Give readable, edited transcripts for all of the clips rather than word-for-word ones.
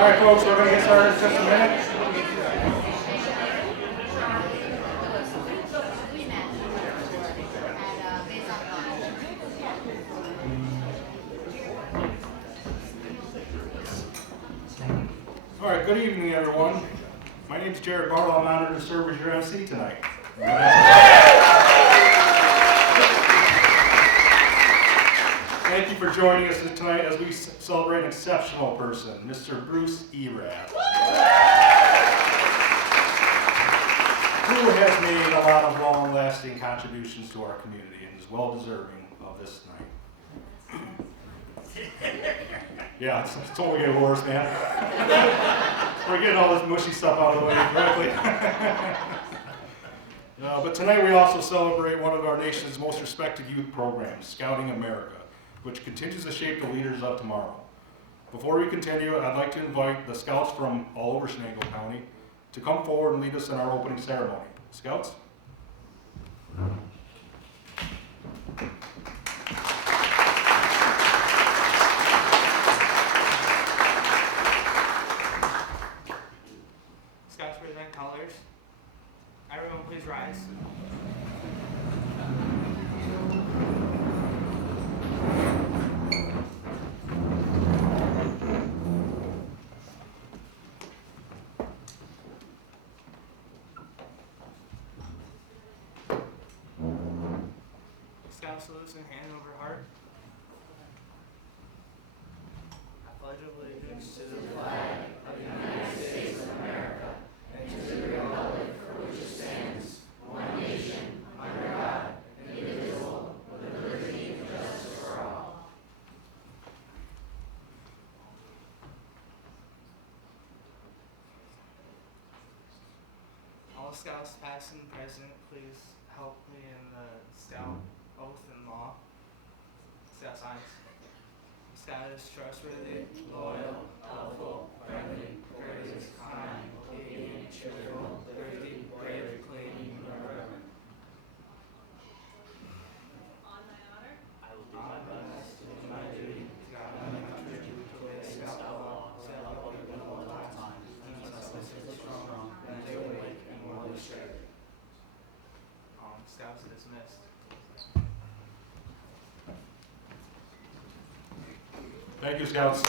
All right, folks, we're going to get started in just a minute. All right, good evening, everyone. My name is Jared Barlow. I'm honored to serve as your MC tonight. Thank you for joining us tonight as we celebrate an exceptional person, Mr. Bruce Erath, who has made a lot of long-lasting contributions to our community and is well-deserving of this night. Yeah, it's only getting worse, man. We're getting all this mushy stuff out of the way correctly. But tonight we also celebrate one of our nation's most respected youth programs, Scouting America, which continues to shape the leaders of tomorrow. Before we continue, I'd like to invite the Scouts from all over Chenango County to come forward and lead us in our opening ceremony. Scouts? Scouts present colors. Everyone please rise. Scout salutes and hand over heart. I pledge allegiance to the flag of the United States of America and to the republic for which it stands, one nation, under God, indivisible, with liberty and justice for all. All Scouts past and present, please help me in the Scout oath and law. Scout signs. Scout is trustworthy, loyal, helpful, friendly, courteous, kind, obedient, cheerful, thrifty, brave, clean, and reverent. On my honor, I will do my best to do my duty to God and my country, to obey the Scout law, to help people one time, keep us physically strong, mentally awake, and morally straight. Scouts dismissed. Thank you, Scouts.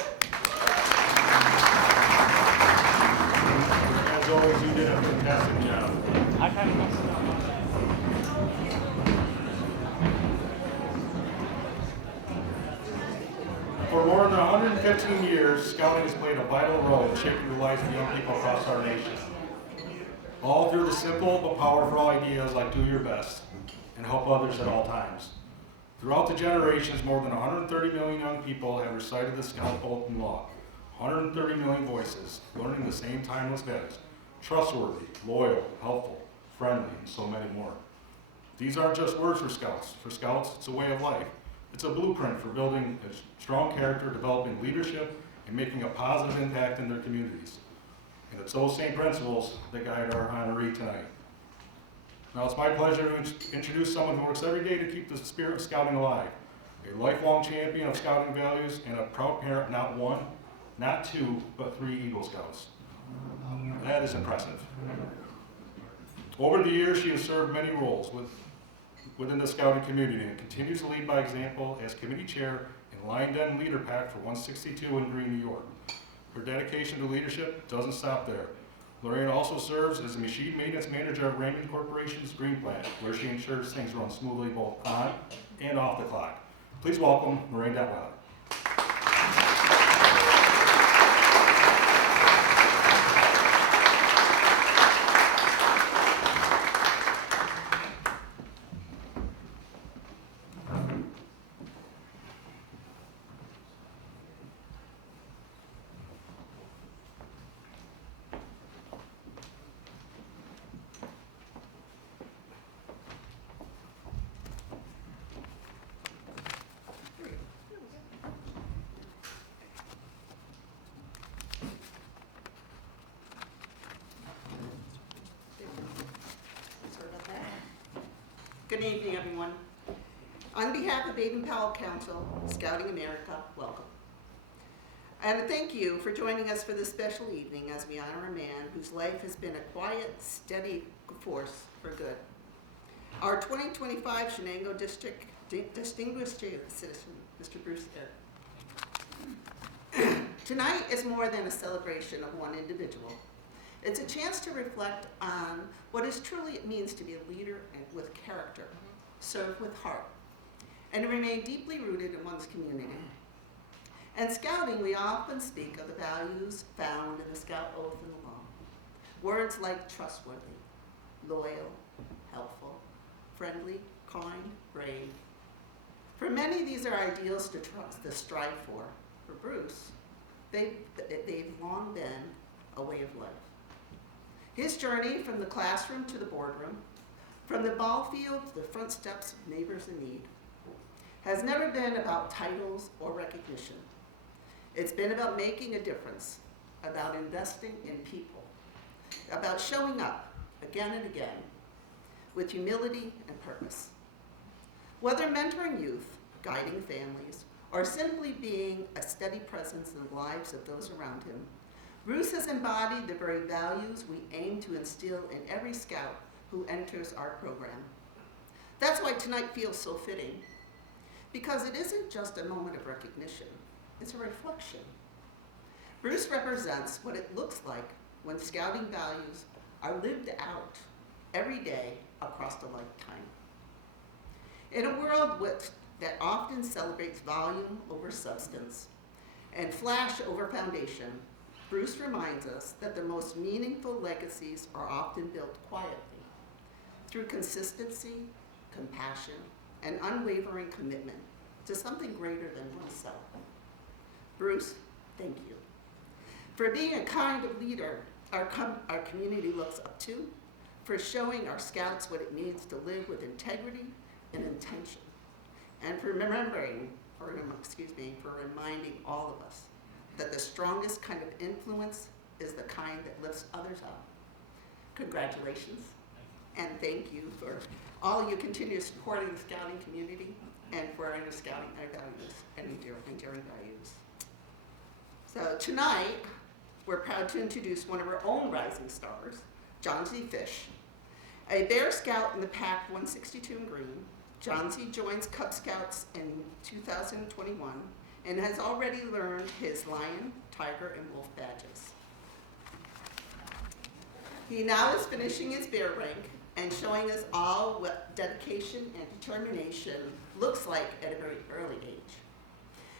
As always, you did a fantastic job. I kind of messed it up. For more than 115 years, Scouting has played a vital role in shaping the lives of young people across our nation. All through the simple but powerful ideas like do your best and help others at all times. Throughout the generations, more than 130 million young people have recited the Scout oath and law. 130 million voices, learning the same timeless values: trustworthy, loyal, helpful, friendly, and so many more. These aren't just words for Scouts. For Scouts, it's a way of life. It's a blueprint for building a strong character, developing leadership, and making a positive impact in their communities. And it's those same principles that guide our honoree tonight. Now it's my pleasure to introduce someone who works every day to keep the spirit of Scouting alive. A lifelong champion of Scouting values and a proud parent, not one, not two, but 3 Eagle Scouts. That is impressive. Over the years, she has served many roles within the Scouting community and continues to lead by example as committee chair in Lion Den Leader Pack for 162 in Green, New York. Her dedication to leadership doesn't stop there. Lorraine also serves as the machine maintenance manager at Raymond Corporation's Green Plant, where she ensures things run smoothly both on and off the clock. Please welcome Lorraine Detweiler. Good evening, everyone. On behalf of Baden Powell Council, Scouting America, welcome. And thank you for joining us for this special evening as we honor a man whose life has been a quiet, steady force for good. Our 2025 Chenango District Distinguished Citizen, Mr. Bruce Erath. Tonight is more than a celebration of one individual. It's a chance to reflect on what truly it means to be a leader and with character, serve with heart, and to remain deeply rooted in one's community. In scouting, we often speak of the values found in the Scout Oath and the Law. Words like trustworthy, loyal, helpful, friendly, kind, brave. For many, these are ideals to trust, to strive for. For Bruce, they've long been a way of life. His journey from the classroom to the boardroom, from the ball field to the front steps of neighbors in need, has never been about titles or recognition. It's been about making a difference, about investing in people, about showing up again and again with humility and purpose. Whether mentoring youth, guiding families, or simply being a steady presence in the lives of those around him, Bruce has embodied the very values we aim to instill in every scout who enters our program. That's why tonight feels so fitting, because it isn't just a moment of recognition, it's a reflection. Bruce represents what it looks like when scouting values are lived out every day across a lifetime. In a world that often celebrates volume over substance and flash over foundation, Bruce reminds us that the most meaningful legacies are often built quietly through consistency, compassion, and unwavering commitment to something greater than oneself. Bruce, thank you for being a kind of leader our community looks up to, for showing our scouts what it means to live with integrity and intention, and for reminding all of us that the strongest kind of influence is the kind that lifts others up. Congratulations, and thank you for all you continue supporting the scouting community and for our scouting values and enduring values. So tonight, we're proud to introduce one of our own rising stars, John Z. Fish, a Bear Scout in the Pack 162 in green. John Z joins Cub Scouts in 2021 and has already learned his lion, tiger, and wolf badges. He now is finishing his bear rank and showing us all what dedication and determination looks like at a very early age.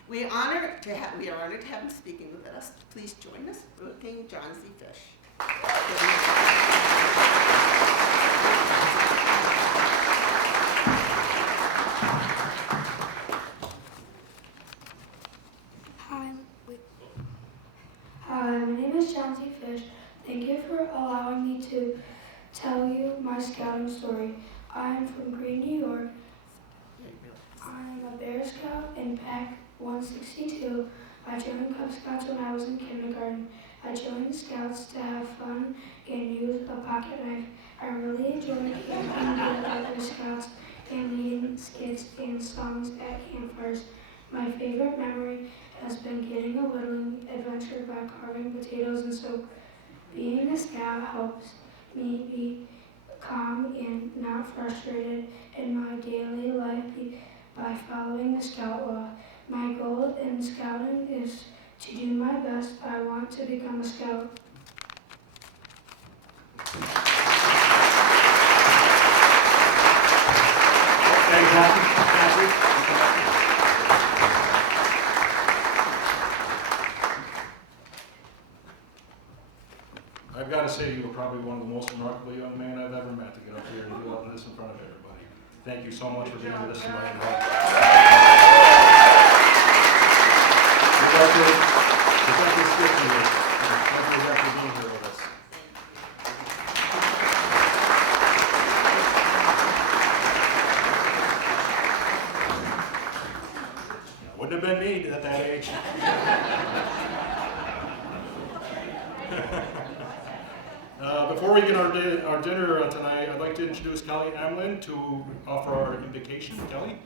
We are honored to have him speaking with us. Please join us in welcoming John Z. Fish. Hi, my name is John Z. Fish. Thank you for allowing me to tell you my scouting story. I am from Green, New York. I am a Bear Scout in Pack 162. I joined Cub Scouts when I was in kindergarten. I joined the Scouts to have fun and use a pocket knife. I really enjoyed camping with other Scouts and leading skits and songs at campfires. My favorite memory has been getting a whittling adventure by carving potatoes and soap. Being a Scout helps me be calm and not frustrated in my daily life by following the Scout law. My goal in scouting is to do my best. I want to become a Scout. I've got to say, you were probably one of the most remarkable young men I've ever met to get up here and do all this in front of everybody. Thank you so much for being with us tonight. Wouldn't have been me at that age. Before we get our dinner tonight, I'd like to introduce Kelly Amlin to offer our invocation. Kelly?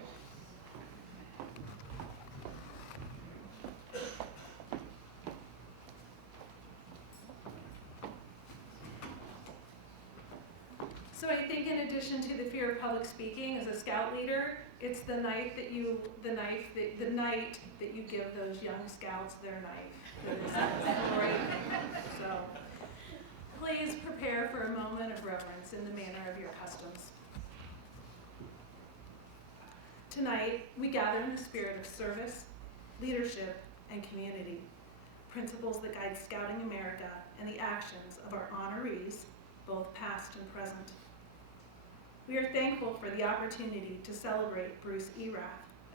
think in addition to the fear of public speaking, as a scout leader, it's the night that you give those young scouts their knife. It's great. So please prepare for a moment of reverence in the manner of your customs. Tonight, we gather in the spirit of service, leadership, and community, principles that guide Scouting America and the actions of our honorees, both past and present. We are thankful for the opportunity to celebrate Bruce Erath,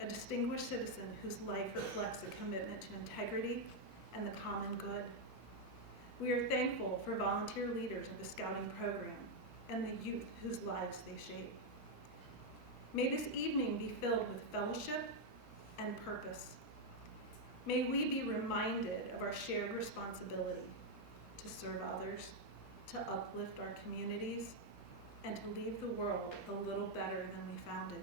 a distinguished citizen whose life reflects a commitment to integrity and the common good. We are thankful for volunteer leaders of the Scouting program and the youth whose lives they shape. May this evening be filled with fellowship and purpose. May we be reminded of our shared responsibility to serve others, to uplift our communities, and to leave the world a little better than we found it.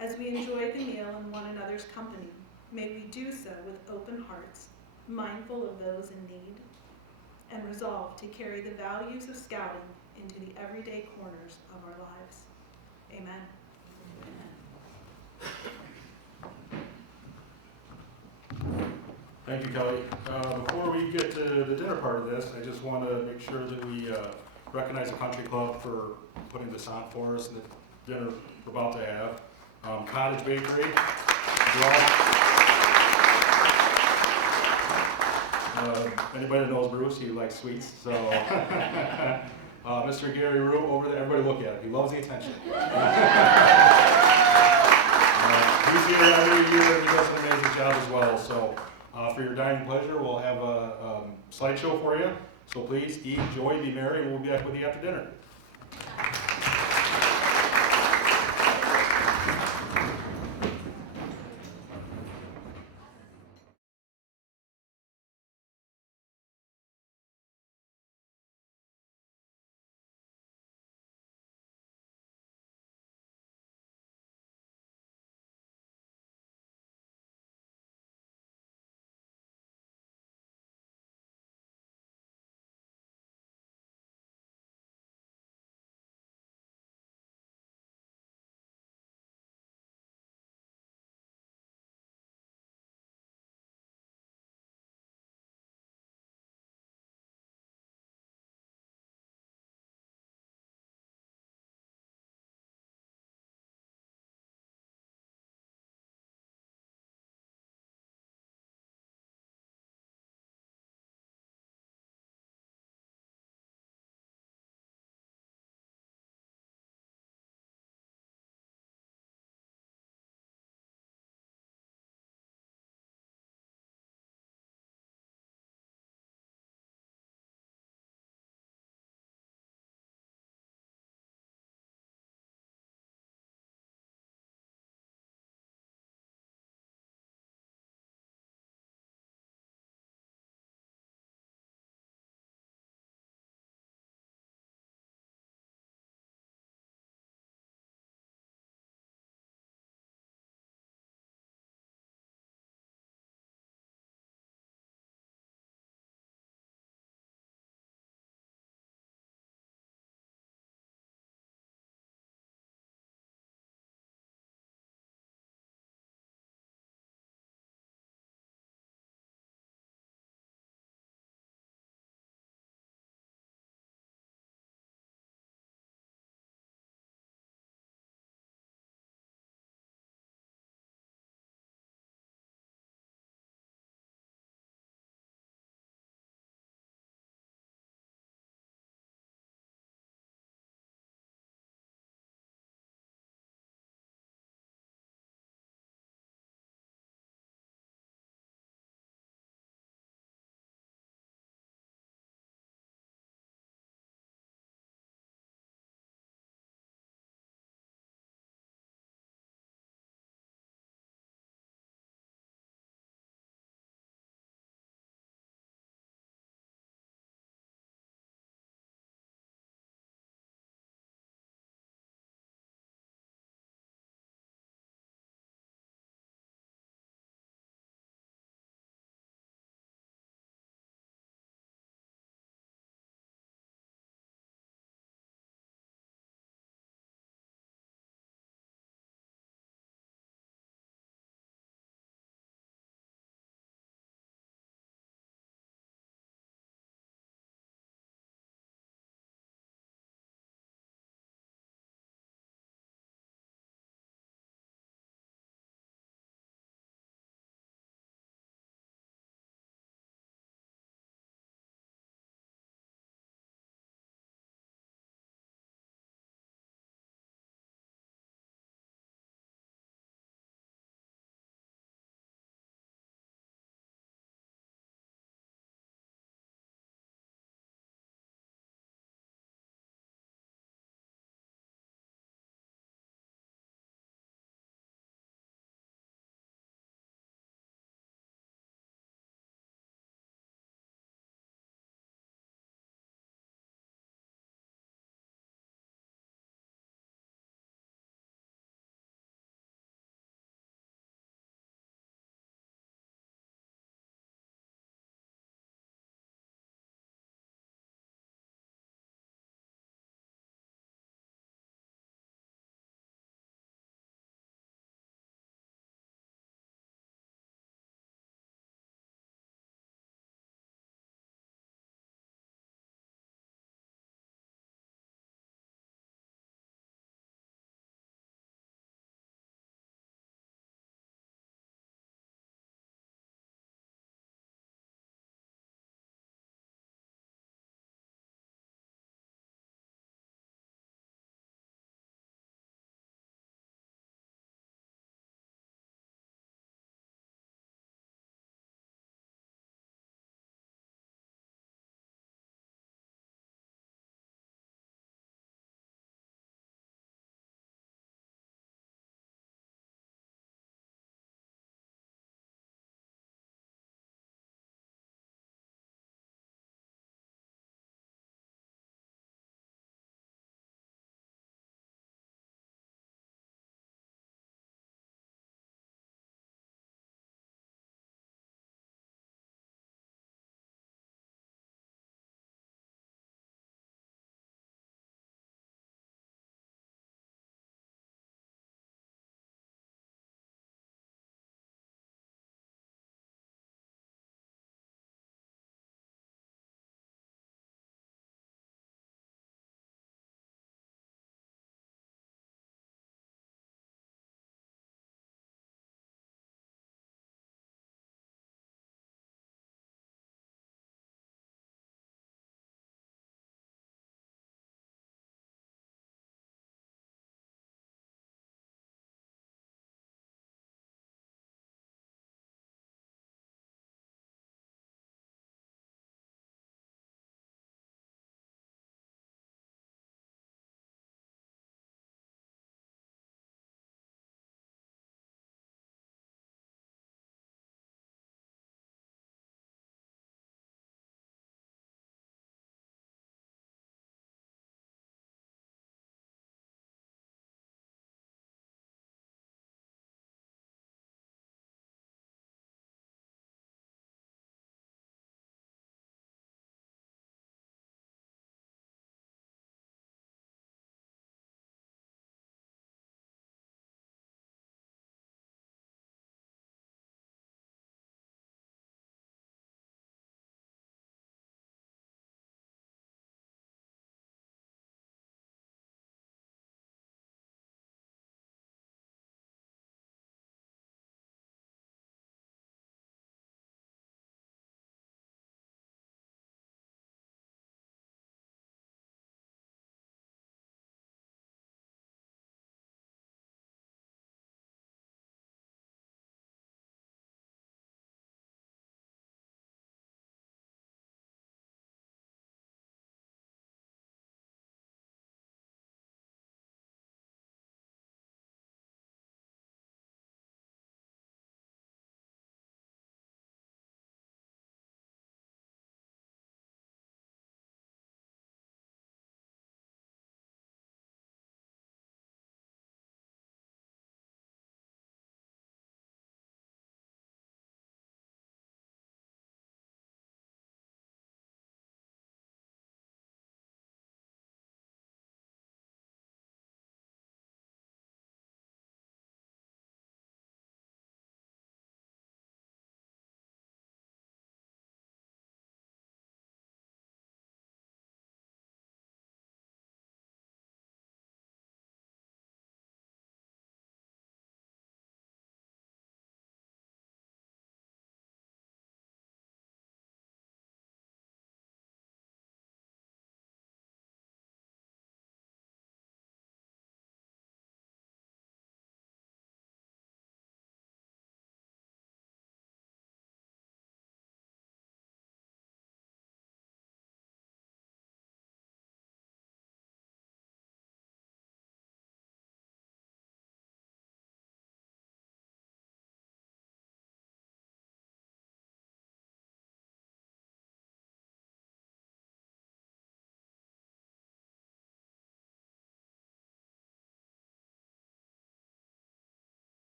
As we enjoy the meal in one another's company, may we do so with open hearts, mindful of those in need, and resolve to carry the values of Scouting into the everyday corners of our lives. Amen. Thank you, Kelly. Before we get to the dinner part of this, I just want to make sure that we recognize the country club for putting this on for us and the dinner we're about to have. Cottage Bakery. Anybody that knows Bruce, he likes sweets. So, Mr. Gary Rue over there, everybody look at him. He loves the attention. He's here every year and he does an amazing job as well. So, for your dining pleasure, we'll have a slideshow for you. So please eat, enjoy, be merry, and we'll be back with you after dinner.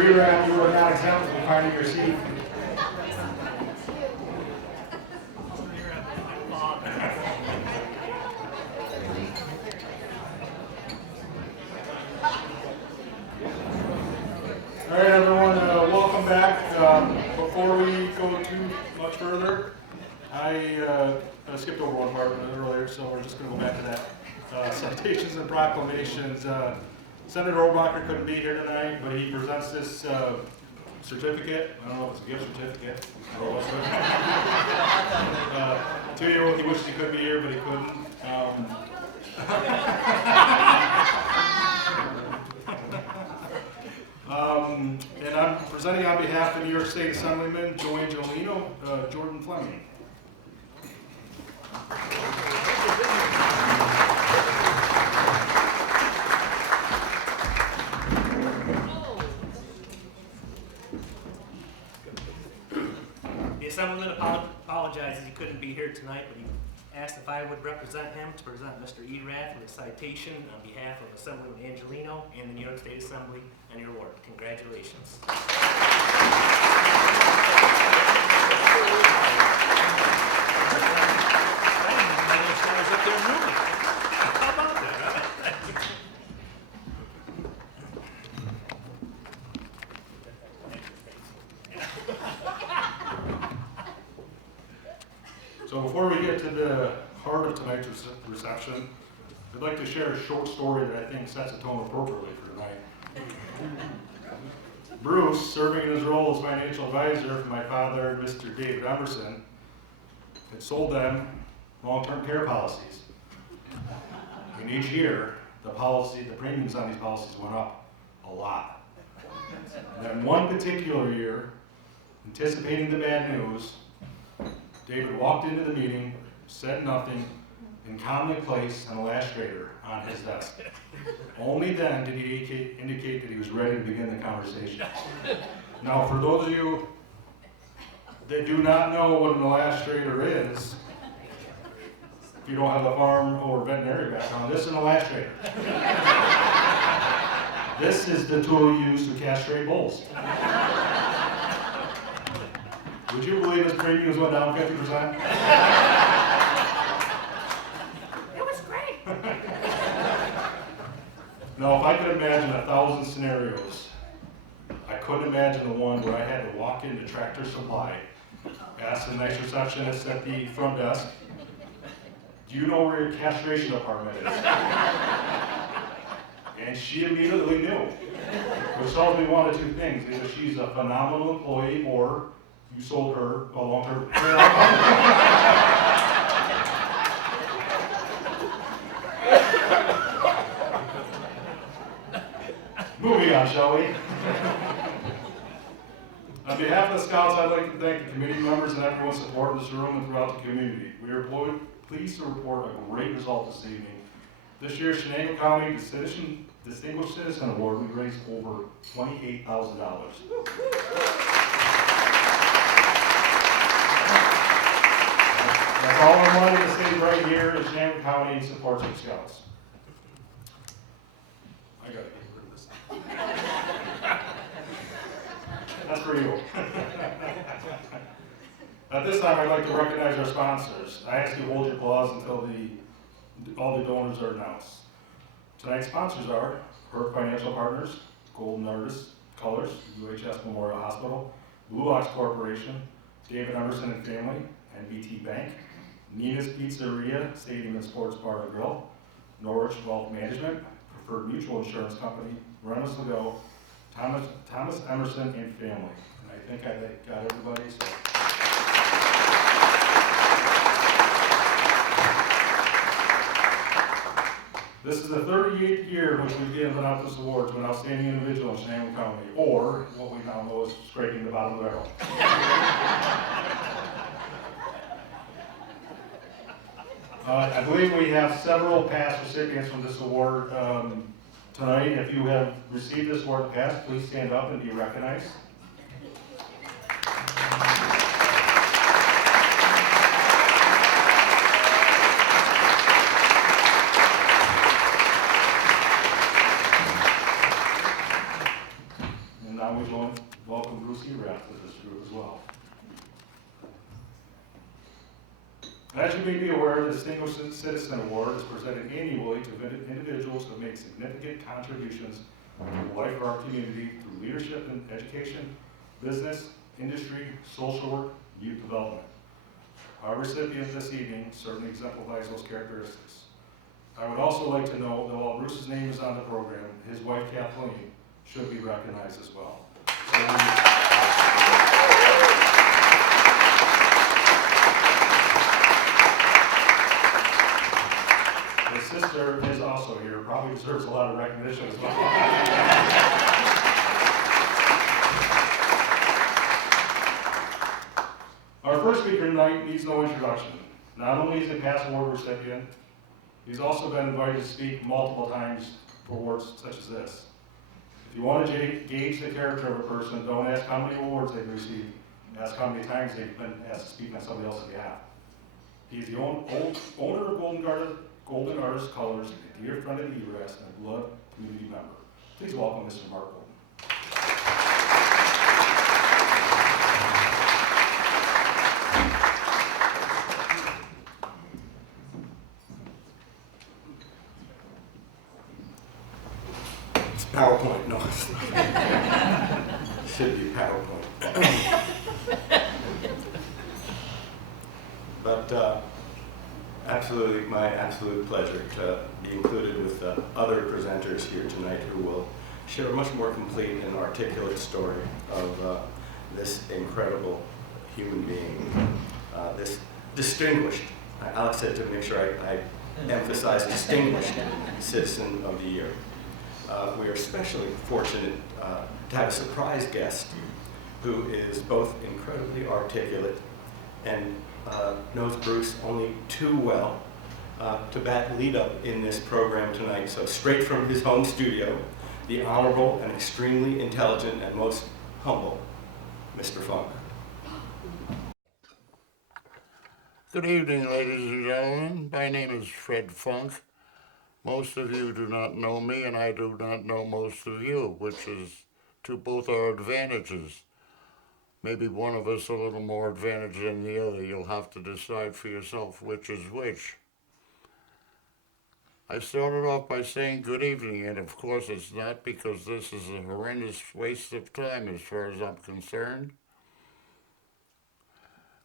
Mr. Erath, you are not exempt from finding your seat. All right, everyone, welcome back. Before we go too much further, I skipped over one part earlier, so we're just going to go back to that. Citations and proclamations. Senator Oberbacher couldn't be here tonight, but he presents this certificate. I don't know if it's a gift certificate. Or what's it. 2-year-old, he wished he could be here, but he couldn't. And I'm presenting on behalf of New York State Assemblyman Joe Angelino, Jordan Fleming. The Assemblyman apologizes he couldn't be here tonight, but he asked if I would represent him to present Mr. Erath with a citation on behalf of Assemblyman Angelino and the New York State Assembly and your award. Congratulations. How about that? So before we get to the heart of tonight's reception, I'd like to share a short story that I think sets the tone appropriately for tonight. Bruce, serving in his role as financial advisor for my father, Mr. David Emerson, had sold them long-term care policies. And each year, the premiums on these policies went up a lot. And then one particular year, anticipating the bad news, David walked into the meeting, said nothing, and calmly placed an illustrator on his desk. Only then did he indicate that he was ready to begin the conversation. Now, for those of you that do not know what an illustrator is, if you don't have a farm or veterinary background, this is an illustrator. This is the tool used to castrate bulls. Would you believe his premiums went down 50%? It was great. Now, if I could imagine 1,000 scenarios, I couldn't imagine the one where I had to walk into Tractor Supply, ask the nice receptionist at the front desk, do you know where your castration department is? And she immediately knew, which tells me one of two things. Either she's a phenomenal employee or you sold her a long-term care. Moving on, shall we? On behalf of the Scouts, I'd like to thank the committee members and everyone's support in this room and throughout the community. We are pleased to report a great result this evening. This year's Chenango County Distinguished Citizen Award, we raised over $28,000. That's all our money to save right here in Chenango County in support of Scouts. I gotta get rid of this. That's for you. At this time, I'd like to recognize our sponsors. I ask you to hold your applause until all the donors are announced. Tonight's sponsors are Herc Financial Partners, Golden Artist Colors, UHS Memorial Hospital, Blue Ox Corporation, David Emerson and Family, NBT Bank, Nina's Pizzeria, Stadium and Sports Bar and Grill, Norwich Wealth Management, Preferred Mutual Insurance Company, Reynolds Lago, Thomas Emerson and Family. And I think I got everybody. So. This is the 38th year in which we've given out this award to an outstanding individual in Chenango County, or what we now know as scraping the bottom of the barrel. I believe we have several past recipients from this award tonight. If you have received this award in the past, please stand up and be recognized. And now we go As you may be aware, the Distinguished Citizen Award is presented annually to individuals who make significant contributions to the life of our community through leadership in education, business, industry, social work, youth development. Our recipient this evening certainly exemplifies those characteristics. I would also like to note that while Bruce's name is on the program, his wife Kathleen should be recognized as well. His sister is also here, probably deserves a lot of recognition as well. Our first speaker tonight needs no introduction. Not only is he a past award recipient, he's also been invited to speak multiple times for awards such as this. If you want to gauge the character of a person, don't ask how many awards they've received, ask how many times they've been asked to speak on somebody else's behalf. He's the owner of Golden Artist Colors, a dear friend of the Erath, and a beloved community member. Please welcome Mr. Mark Golden. It's PowerPoint, no. Should be PowerPoint. But absolutely, my absolute pleasure to be included with the other presenters here tonight who will share a much more complete and articulate story of this incredible human being, this distinguished, Alex said to make sure I emphasize distinguished citizen of the year. We are especially fortunate to have a surprise guest who is both incredibly articulate and knows Bruce only too well to bat lead up in this program tonight. So straight from his home studio, the honorable and extremely intelligent and most humble Mr. Funk. Good evening, ladies and gentlemen. My name is Fred Funk. Most of you do not know me, and I do not know most of you, which is to both our advantages. Maybe one of us a little more advantaged than the other. You'll have to decide for yourself which is which. I started off by saying good evening, and of course it's not because this is a horrendous waste of time as far as I'm concerned.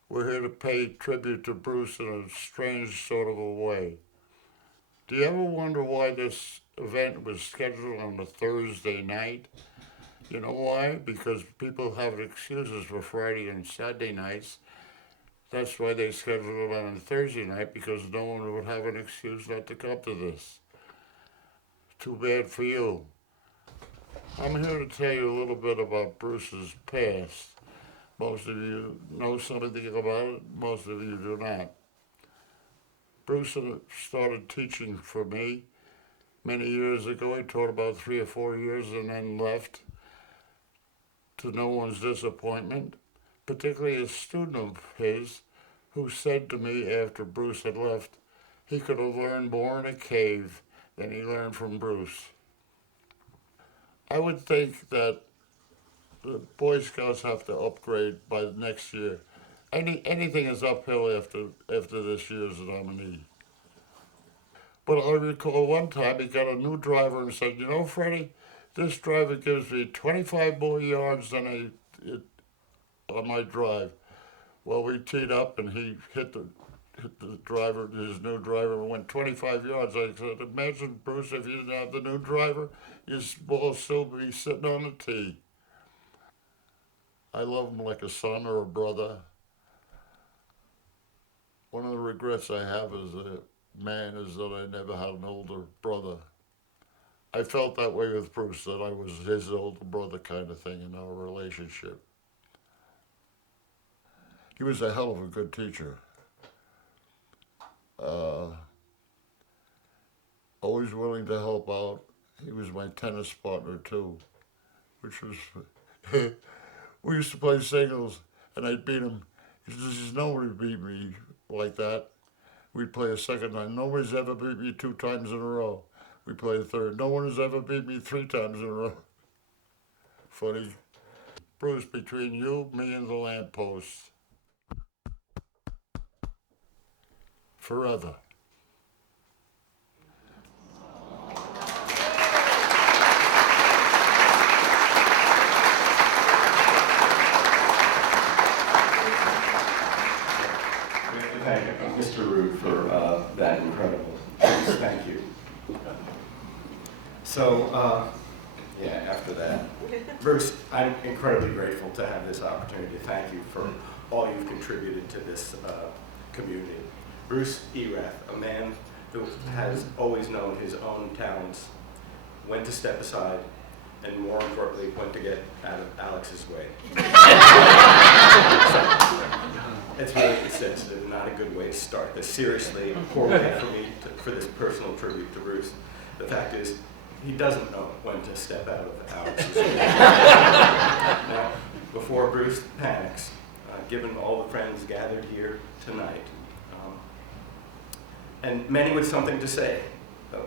We're here to pay tribute to Bruce in a strange sort of a way. Do you ever wonder why this event was scheduled on a Thursday night? You know why? Because people have excuses for Friday and Saturday nights. That's why they scheduled it on a Thursday night, because no one would have an excuse not to come to this. Too bad for you. I'm here to tell you a little bit about Bruce's past. Most of you know something about it, most of you do not. Bruce started teaching for me many years ago. He taught about 3 or 4 years and then left, to no one's disappointment, particularly a student of his who said to me after Bruce had left, he could have learned more in a cave than he learned from Bruce. I would think that the Boy Scouts have to upgrade by next year. Anything is uphill after this year's nominee. But I recall one time he got a new driver and said, you know, Freddie, this driver gives me 25 more yards than on my drive. Well, we teed up and he hit the driver, his new driver, and went 25 yards. I said, imagine, Bruce, if you didn't have the new driver, your ball still be sitting on the tee. I love him like a son or a brother. One of the regrets I have as a man is that I never had an older brother. I felt that way with Bruce, that I was his older brother kind of thing in our relationship. He was a hell of a good teacher. Always willing to help out. He was my tennis partner too, which was, we used to play singles and I'd beat him. He says, nobody beat me like that. We'd play a second time. Nobody's ever beat me 2 times in a row. We play a third. No one has ever beat me 3 times in a row. Funny. Bruce, between you, me, and the lamppost. forever. Thank you, Mr. Root, for that incredible piece. Thank you. So, after that, Bruce, I'm incredibly grateful to have this opportunity. Thank you for all you've contributed to this community. Bruce Erath, a man who has always known his own talents, when to step aside, and more importantly, when to get out of Alex's way. It's really insensitive, not a good way to start this. Seriously, a poor way for me for this personal tribute to Bruce. The fact is, he doesn't know when to step out of Alex's way. Now, before Bruce panics, given all the friends gathered here tonight, and many with something to say,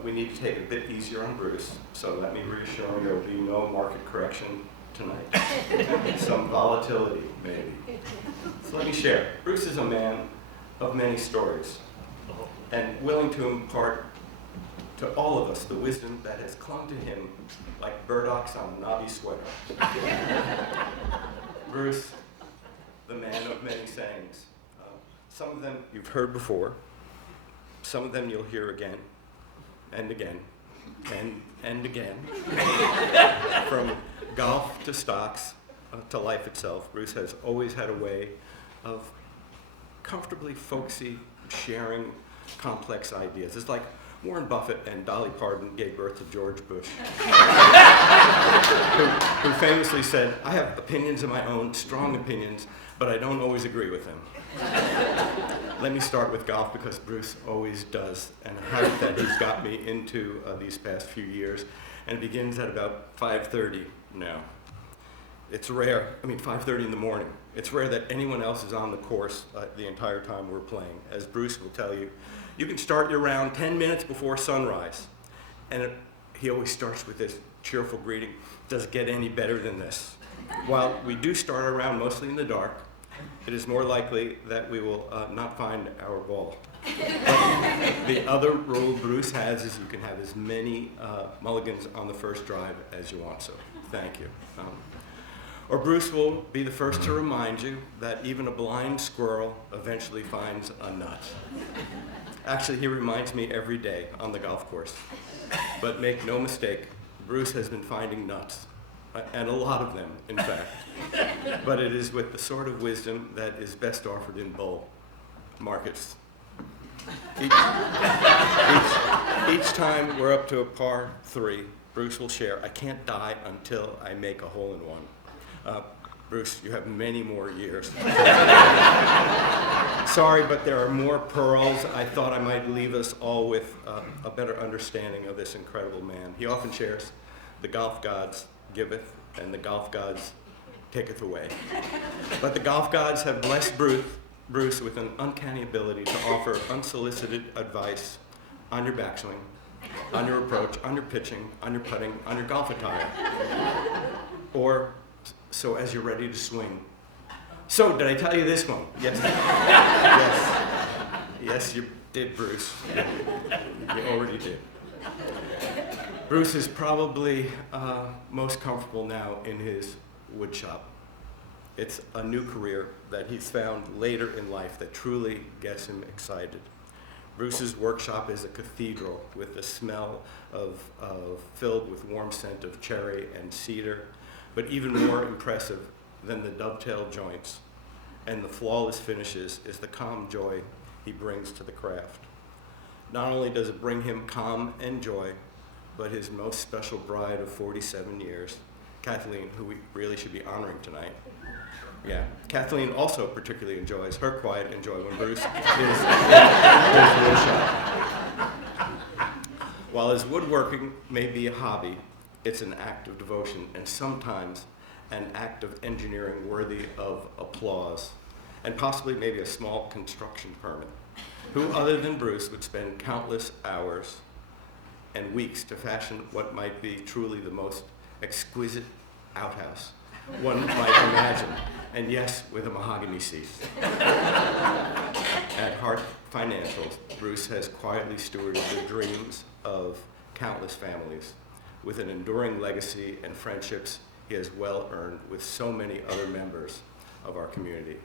we need to take it a bit easier on Bruce, so let me reassure you there will be no market correction tonight. Some volatility, maybe. So let me share. Bruce is a man of many stories, and willing to impart to all of us the wisdom that has clung to him like burdocks on a knobby sweater. Bruce, the man of many sayings. Some of them you've heard before, some of them you'll hear again, and again, and again. From golf to stocks to life itself, Bruce has always had a way of comfortably folksy sharing complex ideas. It's like Warren Buffett and Dolly Parton gave birth to George Bush, who famously said, "I have opinions of my own, strong opinions, but I don't always agree with them." Let me start with golf because Bruce always does, and a habit that he's got me into these past few years, and it begins at about 5:30 now. It's rare, 5:30 in the morning. It's rare that anyone else is on the course the entire time we're playing. As Bruce will tell you, you can start your round 10 minutes before sunrise. And he always starts with this cheerful greeting. Does it get any better than this? While we do start our round mostly in the dark, it is more likely that we will not find our ball. But the other rule Bruce has is you can have as many mulligans on the first drive as you want, so thank you. Or Bruce will be the first to remind you that even a blind squirrel eventually finds a nut. Actually, he reminds me every day on the golf course. But make no mistake, Bruce has been finding nuts, and a lot of them, in fact. But it is with the sort of wisdom that is best offered in bull markets. Each time we're up to a par 3, Bruce will share, "I can't die until I make a hole-in-one." Bruce, you have many more years. Sorry, but there are more pearls. I thought I might leave us all with a better understanding of this incredible man. He often shares, "The golf gods giveth, and the golf gods taketh away." But the golf gods have blessed Bruce with an uncanny ability to offer unsolicited advice on your backswing, on your approach, on your pitching, on your putting, on your golf attire. Or so as you're ready to swing. "So, did I tell you this one?" "Yes." Yes, you did, Bruce. You already did. Bruce is probably most comfortable now in his wood shop. It's a new career that he's found later in life that truly gets him excited. Bruce's workshop is a cathedral with the smell filled with warm scent of cherry and cedar. But even more impressive than the dovetail joints and the flawless finishes is the calm joy he brings to the craft. Not only does it bring him calm and joy, but his most special bride of 47 years, Kathleen, who we really should be honoring tonight. Yeah, Kathleen also particularly enjoys her quiet and joy when Bruce is in his woodshop. While his woodworking may be a hobby, it's an act of devotion and sometimes an act of engineering worthy of applause and possibly maybe a small construction permit. Who other than Bruce would spend countless hours and weeks to fashion what might be truly the most exquisite outhouse one might imagine, and yes, with a mahogany seat. At heart, financials, Bruce has quietly stewarded the dreams of countless families with an enduring legacy and friendships he has well earned with so many other members of our community,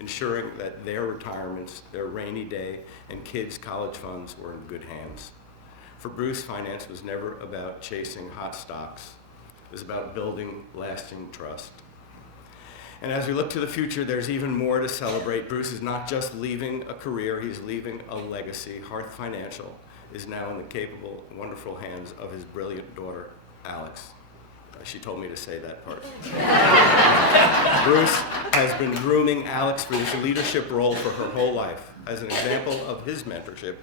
ensuring that their retirements, their rainy day, and kids' college funds were in good hands. For Bruce, finance was never about chasing hot stocks. It was about building lasting trust. And as we look to the future, there's even more to celebrate. Bruce is not just leaving a career, he's leaving a legacy. Hearth Financial is now in the capable, wonderful hands of his brilliant daughter, Alex. She told me to say that part. Bruce has been grooming Alex for this leadership role for her whole life. As an example of his mentorship,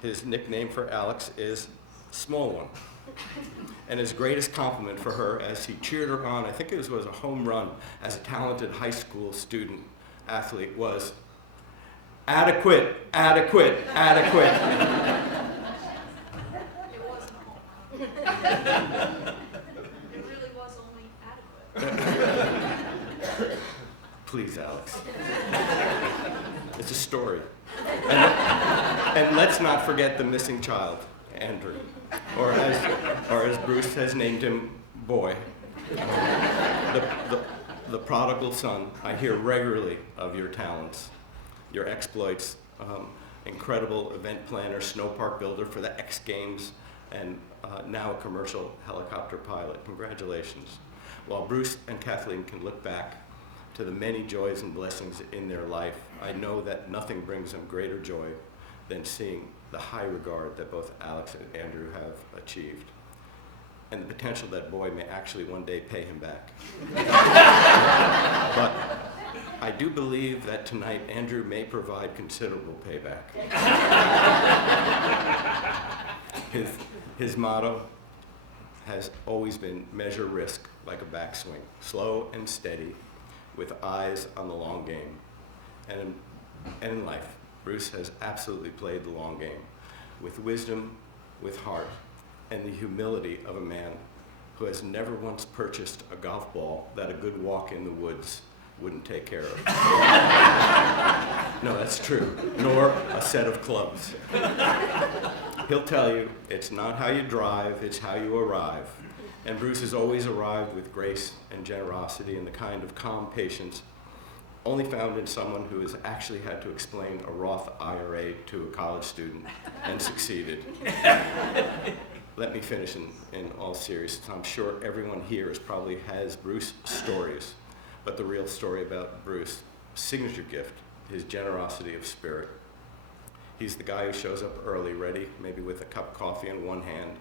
his nickname for Alex is Small One. And his greatest compliment for her as he cheered her on, I think it was a home run as a talented high school student athlete, was, "Adequate, adequate, adequate." It wasn't home. It really was only adequate. Please, Alex. It's a story. And let's not forget the missing child, Andrew, or as Bruce has named him, Boy. The prodigal son. I hear regularly of your talents, your exploits, incredible event planner, snow park builder for the X Games, and now a commercial helicopter pilot. Congratulations. While Bruce and Kathleen can look back to the many joys and blessings in their life, I know that nothing brings them greater joy than seeing the high regard that both Alex and Andrew have achieved, and the potential that Boy may actually one day pay him back. But I do believe that tonight Andrew may provide considerable payback. His motto has always been measure risk like a backswing, slow and steady, with eyes on the long game. And in life, Bruce has absolutely played the long game with wisdom, with heart, and the humility of a man who has never once purchased a golf ball that a good walk in the woods wouldn't take care of. No, that's true. Nor a set of clubs. He'll tell you it's not how you drive, it's how you arrive. And Bruce has always arrived with grace and generosity and the kind of calm patience only found in someone who has actually had to explain a Roth IRA to a college student and succeeded. Let me finish in all seriousness. I'm sure everyone here probably has Bruce stories, but the real story about Bruce, signature gift, his generosity of spirit. He's the guy who shows up early, ready, maybe with a cup of coffee in one hand,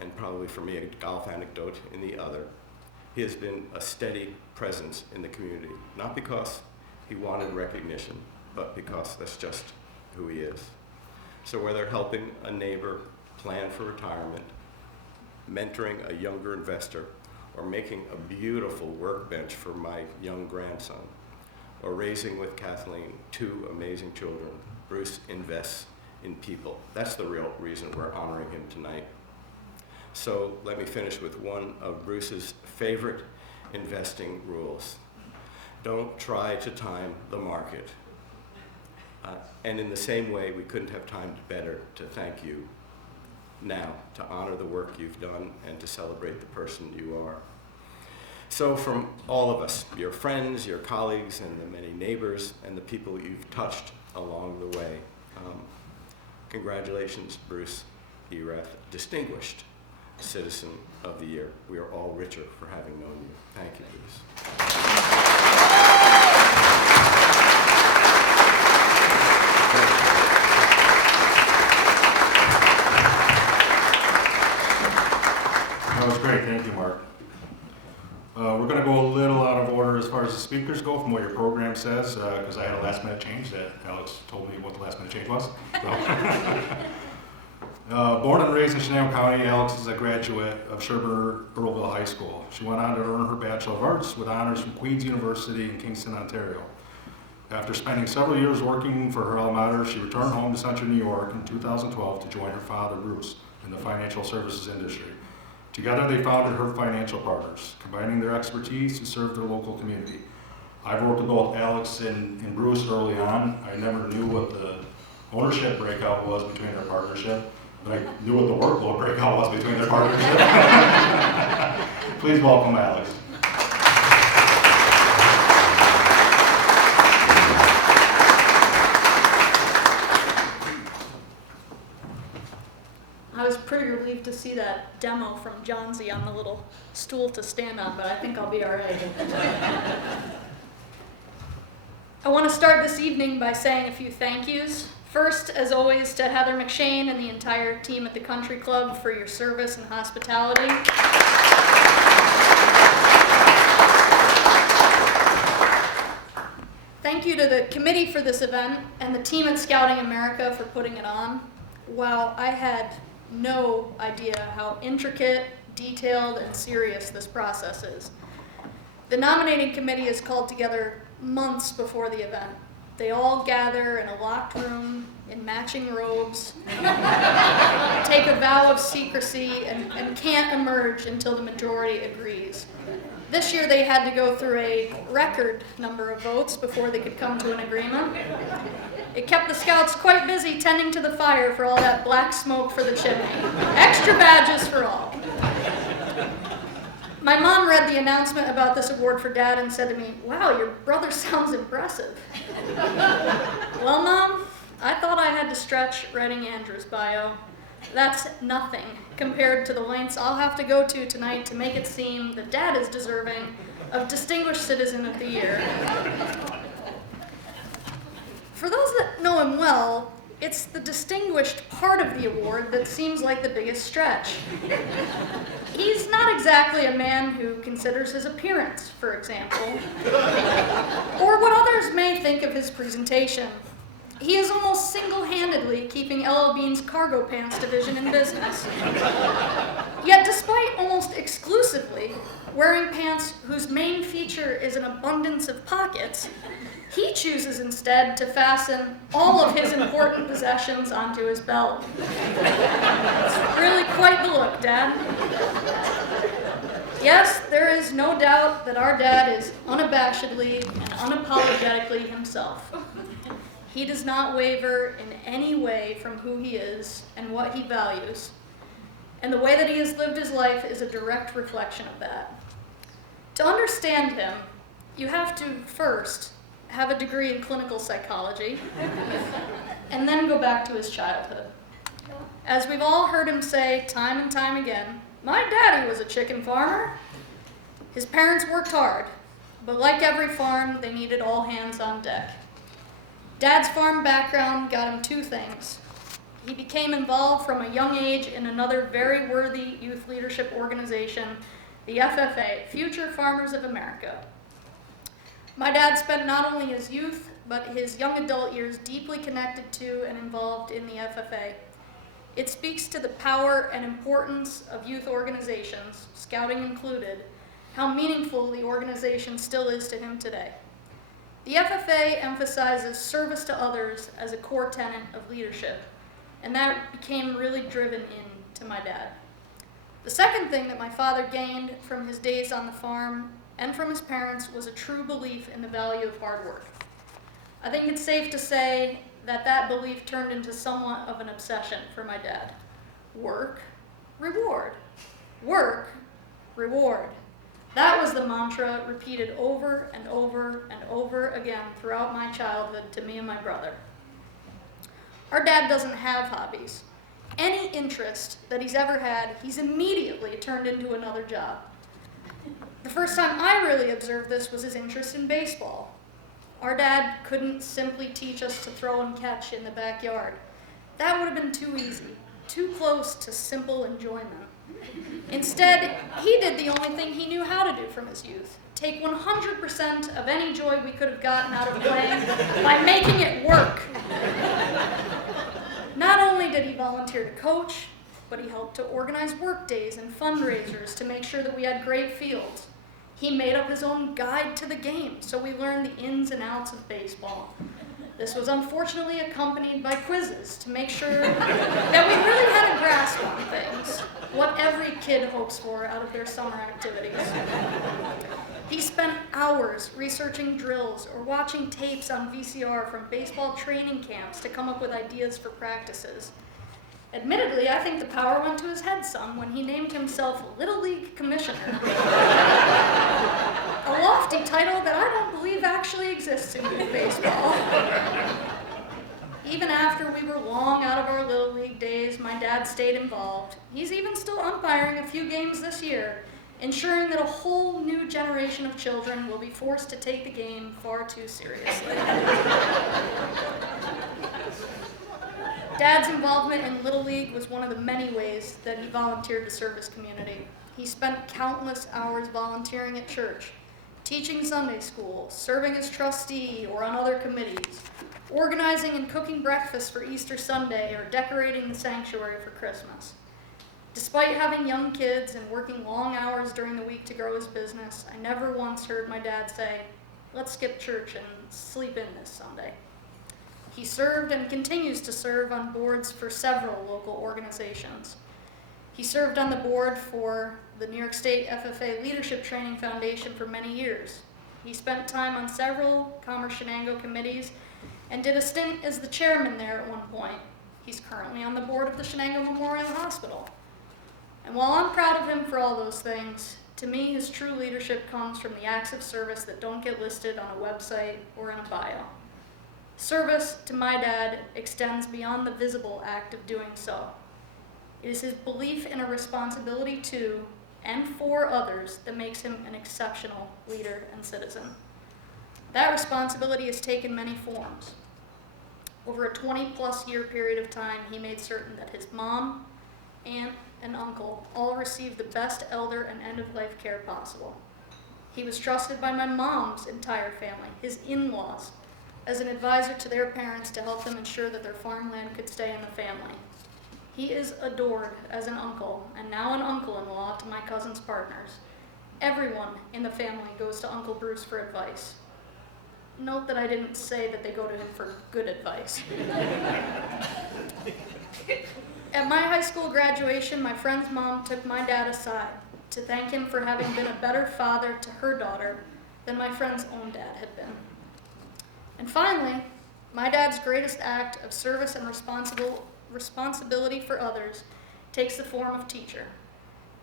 and probably for me a golf anecdote in the other. He has been a steady presence in the community, not because he wanted recognition, but because that's just who he is. So whether helping a neighbor plan for retirement, mentoring a younger investor, or making a beautiful workbench for my young grandson, or raising with Kathleen 2 amazing children, Bruce invests in people. That's the real reason we're honoring him tonight. So let me finish with one of Bruce's favorite investing rules. Don't try to time the market. And in the same way, we couldn't have timed better to thank you now, to honor the work you've done and to celebrate the person you are. So from all of us, your friends, your colleagues, and the many neighbors and the people you've touched along the way, congratulations, Bruce Erath, Distinguished Citizen of the Year. We are all richer for having known you. Thank you, Bruce. That was great, thank you, Mark. We're going to go a little out of order as far as the speakers go from what your program says, because I had a last minute change that Alex told me what the last minute change was. So. Born and raised in Chenango County, Alex is a graduate of Sherburne-Earlville High School. She went on to earn her Bachelor of Arts with honors from Queen's University in Kingston, Ontario. After spending several years working for her alma mater, she returned home to Central New York in 2012 to join her father, Bruce, in the financial services industry. Together, they founded Hearth Financial Partners, combining their expertise to serve their local community. I've worked with both Alex and Bruce early on. I never knew what the ownership breakout was between their partnership, but I knew what the workload breakout was between their partnership. Please welcome Alex. I was pretty relieved to see that demo from John Z on the little stool to stand on, but I think I'll be all right. I want to start this evening by saying a few thank yous. First, as always, to Heather McShane and the entire team at the Country Club for your service and hospitality. Thank you to the committee for this event and the team at Scouting America for putting it on. Wow, I had no idea how intricate, detailed, and serious this process is. The nominating committee is called together months before the event. They all gather in a locked room in matching robes, take a vow of secrecy, and can't emerge until the majority agrees. This year they had to go through a record number of votes before they could come to an agreement. It kept the scouts quite busy tending to the fire for all that black smoke for the chimney. Extra badges for all. My mom read the announcement about this award for Dad and said to me, "Wow, your brother sounds impressive." Well, Mom, I thought I had to stretch writing Andrew's bio. That's nothing compared to the lengths I'll have to go to tonight to make it seem that Dad is deserving of Distinguished Citizen of the Year. For those that know him well, it's the distinguished part of the award that seems like the biggest stretch. He's not exactly a man who considers his appearance, for example, or what others may think of his presentation. He is almost single-handedly keeping LL Bean's cargo pants division in business. Yet despite almost exclusively wearing pants whose main feature is an abundance of pockets, he chooses instead to fasten all of his important possessions onto his belt. It's really quite the look, Dad. Yes, there is no doubt that our dad is unabashedly and unapologetically himself. He does not waver in any way from who he is and what he values. And the way that he has lived his life is a direct reflection of that. To understand him, you have to first have a degree in clinical psychology, and then go back to his childhood. As we've all heard him say time and time again, my daddy was a chicken farmer. His parents worked hard, but like every farm, they needed all hands on deck. Dad's farm background got him two things. He became involved from a young age in another very worthy youth leadership organization, the FFA, Future Farmers of America. My dad spent not only his youth, but his young adult years deeply connected to and involved in the FFA. It speaks to the power and importance of youth organizations, Scouting included, how meaningful the organization still is to him today. The FFA emphasizes service to others as a core tenet of leadership, and that became really driven into my dad. The second thing that my father gained from his days on the farm and from his parents was a true belief in the value of hard work. I think it's safe to say that that belief turned into somewhat of an obsession for my dad. Work, reward. Work, reward. That was the mantra repeated over and over and over again throughout my childhood to me and my brother. Our dad doesn't have hobbies. Any interest that he's ever had, he's immediately turned into another job. The first time I really observed this was his interest in baseball. Our dad couldn't simply teach us to throw and catch in the backyard. That would have been too easy, too close to simple enjoyment. Instead, he did the only thing he knew how to do from his youth. Take 100% of any joy we could have gotten out of playing by making it work. Not only did he volunteer to coach, but he helped to organize work days and fundraisers to make sure that we had great fields. He made up his own guide to the game, so we learned the ins and outs of baseball. This was unfortunately accompanied by quizzes to make sure that we really had a grasp on things, what every kid hopes for out of their summer activities. He spent hours researching drills or watching tapes on VCR from baseball training camps to come up with ideas for practices. Admittedly, I think the power went to his head some when he named himself Little League Commissioner. A lofty title that I don't believe actually exists in youth baseball. Even after we were long out of our Little League days, my dad stayed involved. He's even still umpiring a few games this year, ensuring that a whole new generation of children will be forced to take the game far too seriously. Dad's involvement in Little League was one of the many ways that he volunteered to serve his community. He spent countless hours volunteering at church, teaching Sunday school, serving as trustee or on other committees, organizing and cooking breakfast for Easter Sunday, or decorating the sanctuary for Christmas. Despite having young kids and working long hours during the week to grow his business, I never once heard my dad say, "Let's skip church and sleep in this Sunday." He served and continues to serve on boards for several local organizations. He served on the board for the New York State FFA Leadership Training Foundation for many years. He spent time on several Commerce Chenango committees and did a stint as the chairman there at one point. He's currently on the board of the Chenango Memorial Hospital. And while I'm proud of him for all those things, to me his true leadership comes from the acts of service that don't get listed on a website or in a bio. Service to my dad extends beyond the visible act of doing so. It is his belief in a responsibility to and for others that makes him an exceptional leader and citizen. That responsibility has taken many forms. Over a 20-plus year period of time, he made certain that his mom, aunt, and uncle all received the best elder and end-of-life care possible. He was trusted by my mom's entire family, his in-laws, as an advisor to their parents to help them ensure that their farmland could stay in the family. He is adored as an uncle, and now an uncle-in-law to my cousin's partners. Everyone in the family goes to Uncle Bruce for advice. Note that I didn't say that they go to him for good advice. At my high school graduation, my friend's mom took my dad aside to thank him for having been a better father to her daughter than my friend's own dad had been. And finally, my dad's greatest act of service and responsibility for others takes the form of teacher.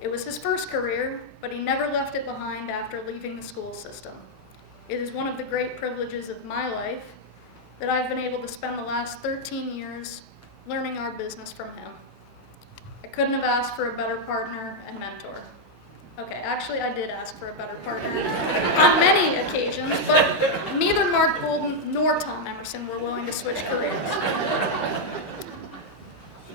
It was his first career, but he never left it behind after leaving the school system. It is one of the great privileges of my life that I've been able to spend the last 13 years learning our business from him. I couldn't have asked for a better partner and mentor. Okay, actually I did ask for a better partner on many occasions, but neither Mark Bolden nor Tom Emerson were willing to switch careers.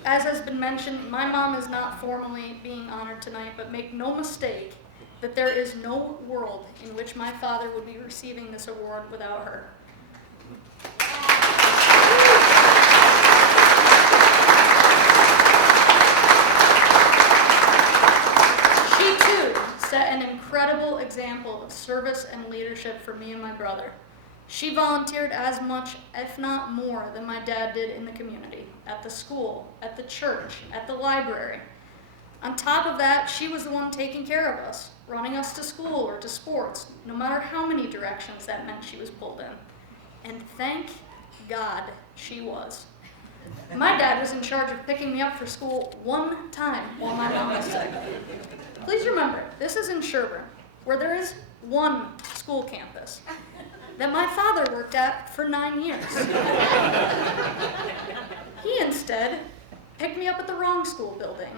As has been mentioned, my mom is not formally being honored tonight, but make no mistake that there is no world in which my father would be receiving this award without her. She too set an incredible example of service and leadership for me and my brother. She volunteered as much, if not more, than my dad did in the community, at the school, at the church, at the library. On top of that, she was the one taking care of us, running us to school or to sports, no matter how many directions that meant she was pulled in. And thank God she was. My dad was in charge of picking me up for school one time while my mom was sick. Please remember, this is in Sherburne, where there is one school campus that my father worked at for 9 years. He instead picked me up at the wrong school building,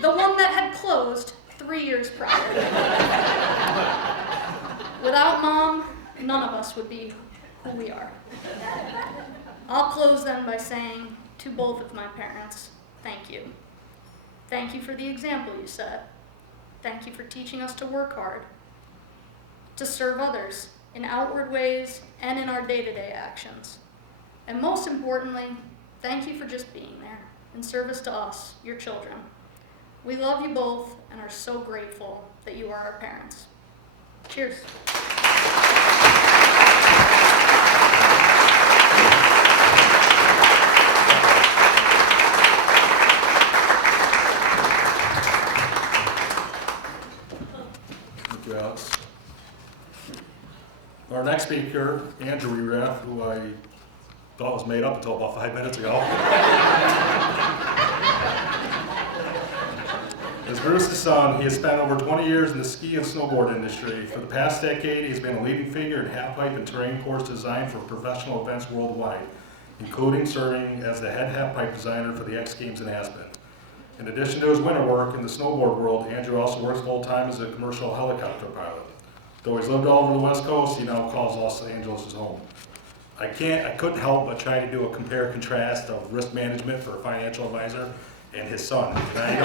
the one that had closed 3 years prior. Without Mom, none of us would be who we are. I'll close then by saying to both of my parents, thank you. Thank you for the example you set. Thank you for teaching us to work hard, to serve others in outward ways and in our day-to-day actions. And most importantly, thank you for just being there in service to us, your children. We love you both and are so grateful that you are our parents. Cheers. Thank you, Alex. Andrew Erath, who I thought was made up until about 5 minutes ago. As Bruce's son, he has spent over 20 years in the ski and snowboard industry. For the past decade, he's been a leading figure in half-pipe and terrain course design for professional events worldwide, including serving as the head half-pipe designer for the X Games in Aspen. In addition to his winter work in the snowboard world, Andrew also works full-time as a commercial helicopter pilot. Though he's lived all over the West Coast, he now calls Los Angeles his home. I couldn't help but try to do a compare-contrast of risk management for a financial advisor and his son. And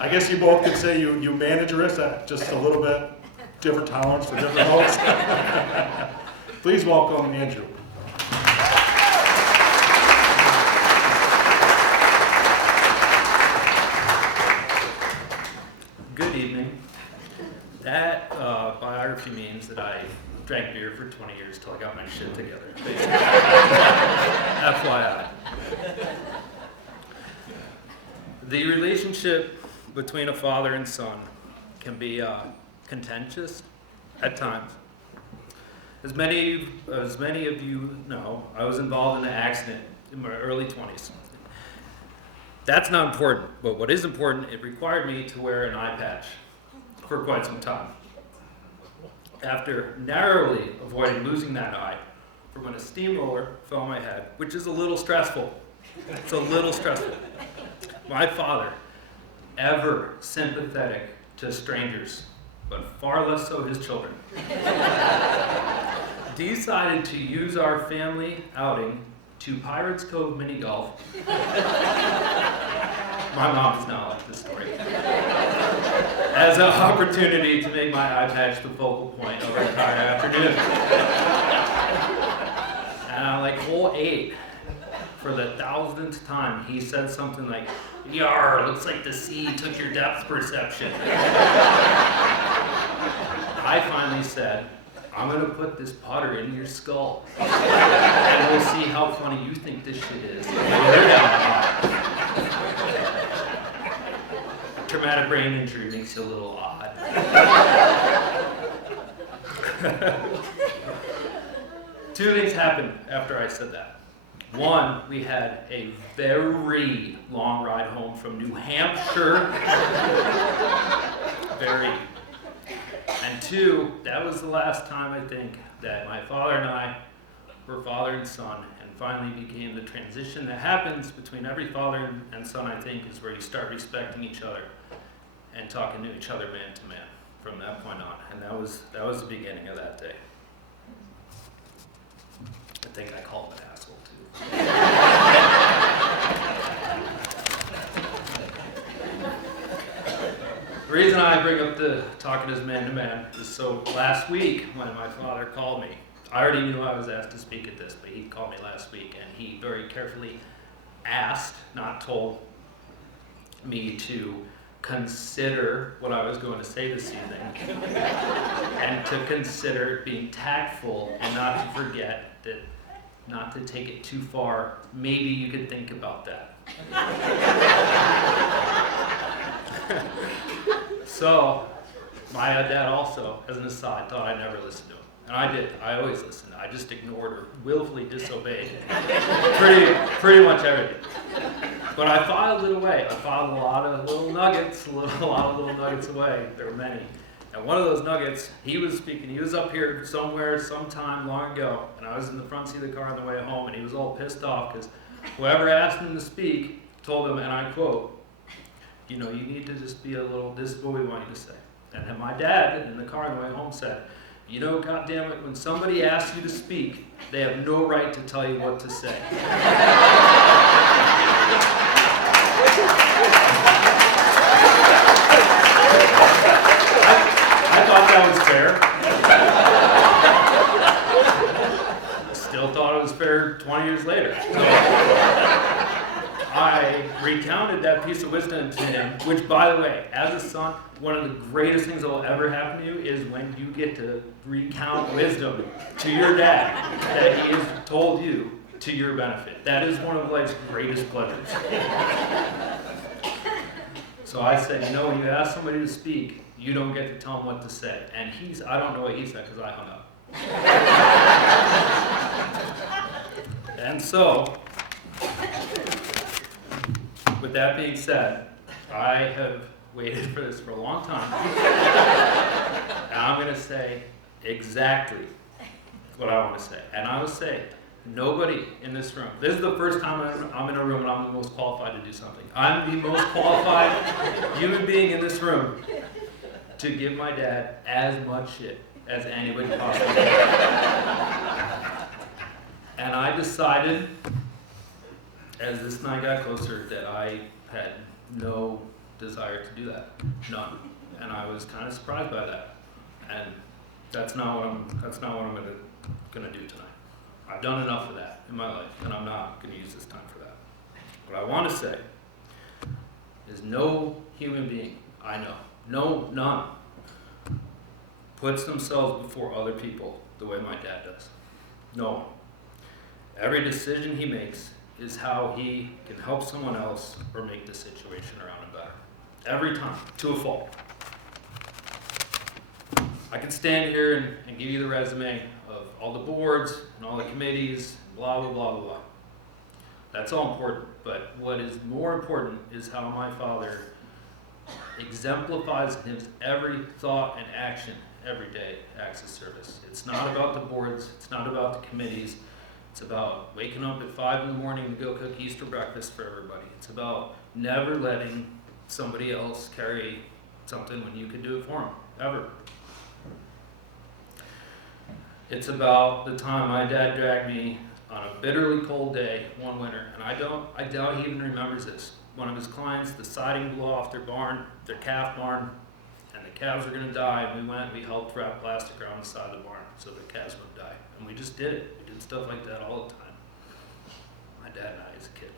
I guess you both could say you manage risk at just a little bit different tolerance for different folks. Please welcome Andrew. Good evening. That biography means that I drank beer for 20 years till I got my shit together. FYI. The relationship between a father and son can be contentious at times. As many of you know, I was involved in an accident in my early 20s. That's not important, but what is important, it required me to wear an eye patch for quite some time. After narrowly avoiding losing that eye from when a steamroller fell on my head, which is a little stressful. It's a little stressful. My father, ever sympathetic to strangers, but far less so his children, decided to use our family outing to Pirates Cove mini golf. My mom does not like this story. As an opportunity to make my eye patch the focal point of our entire afternoon. And on like hole 8, for the 1000th time, he said something like, "Yar, looks like the sea took your depth perception." I finally said, "I'm gonna put this putter in your skull, and we'll see how funny you think this shit is." Traumatic brain injury makes you a little odd. Two things happened after I said that. One, we had a very long ride home from New Hampshire. Very. And two, that was the last time I think that my father and I were father and son, and finally became the transition that happens between every father and son, I think, is where you start respecting each other and talking to each other man to man from that point on. And that was the beginning of that day. I think I called him an asshole too. The reason I bring up the talking as man to man is so last week when my father called me, I already knew I was asked to speak at this, but he called me last week and he very carefully asked, not told, me to consider what I was going to say this evening and to consider being tactful and not to forget that, not to take it too far. Maybe you could think about that. So, my dad also, as an aside, thought I never listened to him. And I did. I always listened. I just ignored or willfully disobeyed pretty much everything. But I filed it away. I filed a lot of little nuggets, a lot of little nuggets away. There were many. And one of those nuggets, he was speaking. He was up here somewhere, sometime long ago, and I was in the front seat of the car on the way home, and he was all pissed off because whoever asked him to speak told him, and I quote, "You know, you need to just be a little, this is what we want you to say." And then my dad, in the car on the way home, said, "You know, goddammit, when somebody asks you to speak, they have no right to tell you what to say." I thought that was fair. Still thought it was fair 20 years later. So I recounted that piece of wisdom to him, which, by the way, as a son, one of the greatest things that will ever happen to you is when you get to recount wisdom to your dad that he has told you to your benefit. That is one of life's greatest pleasures. So I said, you know, when you ask somebody to speak, you don't get to tell them what to say. And I don't know what he said because I hung up. And so, with that being said, I have waited for this for a long time. And I'm going to say exactly what I want to say. And I will say, nobody in this room, this is the first time I'm in a room and I'm the most qualified to do something. I'm the most qualified human being in this room to give my dad as much shit as anybody possibly can. And I decided, as this night got closer, that I had no desire to do that. None. And I was kind of surprised by that. And that's not what I'm gonna do tonight. I've done enough of that in my life, and I'm not gonna use this time for that. What I want to say is no human being I know, none, puts themselves before other people the way my dad does. No one. Every decision he makes is how he can help someone else or make the situation around him better. Every time, to a fault. I can stand here and give you the resume of all the boards and all the committees, blah, blah, blah, blah, blah. That's all important, but what is more important is how my father exemplifies his every thought and action every day, acts of service. It's not about the boards, it's not about the committees, it's about waking up at 5 in the morning to go cook Easter breakfast for everybody. It's about never letting somebody else carry something when you could do it for them, ever. It's about the time my dad dragged me on a bitterly cold day one winter, and I doubt he even remembers this. One of his clients, the siding blew off their barn, their calf barn, and the calves were gonna die, and we helped wrap plastic around the side of the barn so the calves wouldn't die. And we just did it. We did stuff like that all the time. My dad and I as a kid.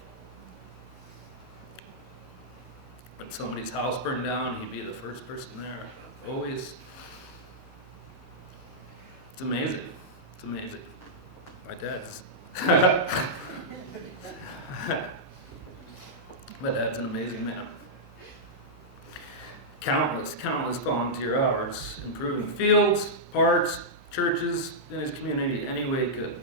When somebody's house burned down, he'd be the first person there. Always. It's amazing. It's amazing. My dad's my dad's an amazing man. Countless volunteer hours improving fields, parks, churches in his community any way he could.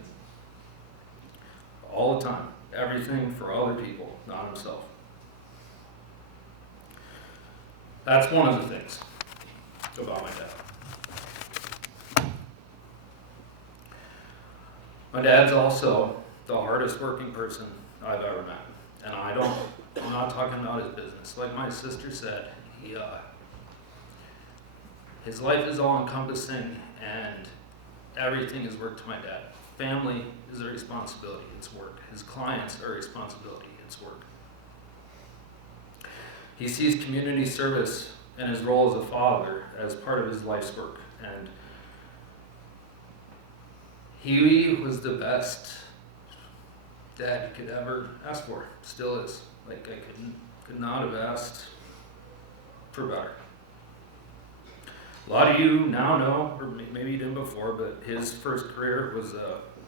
All the time. Everything for other people, not himself. That's one of the things about my dad. My dad's also the hardest working person I've ever met. And I'm not talking about his business. Like my sister said, his life is all encompassing and everything is work to my dad. Family is a responsibility, it's work. His clients are a responsibility, it's work. He sees community service and his role as a father as part of his life's work. And he was the best dad you could ever ask for, still is. Like I could not have asked for better. A lot of you now know, or maybe you didn't before, but his first career was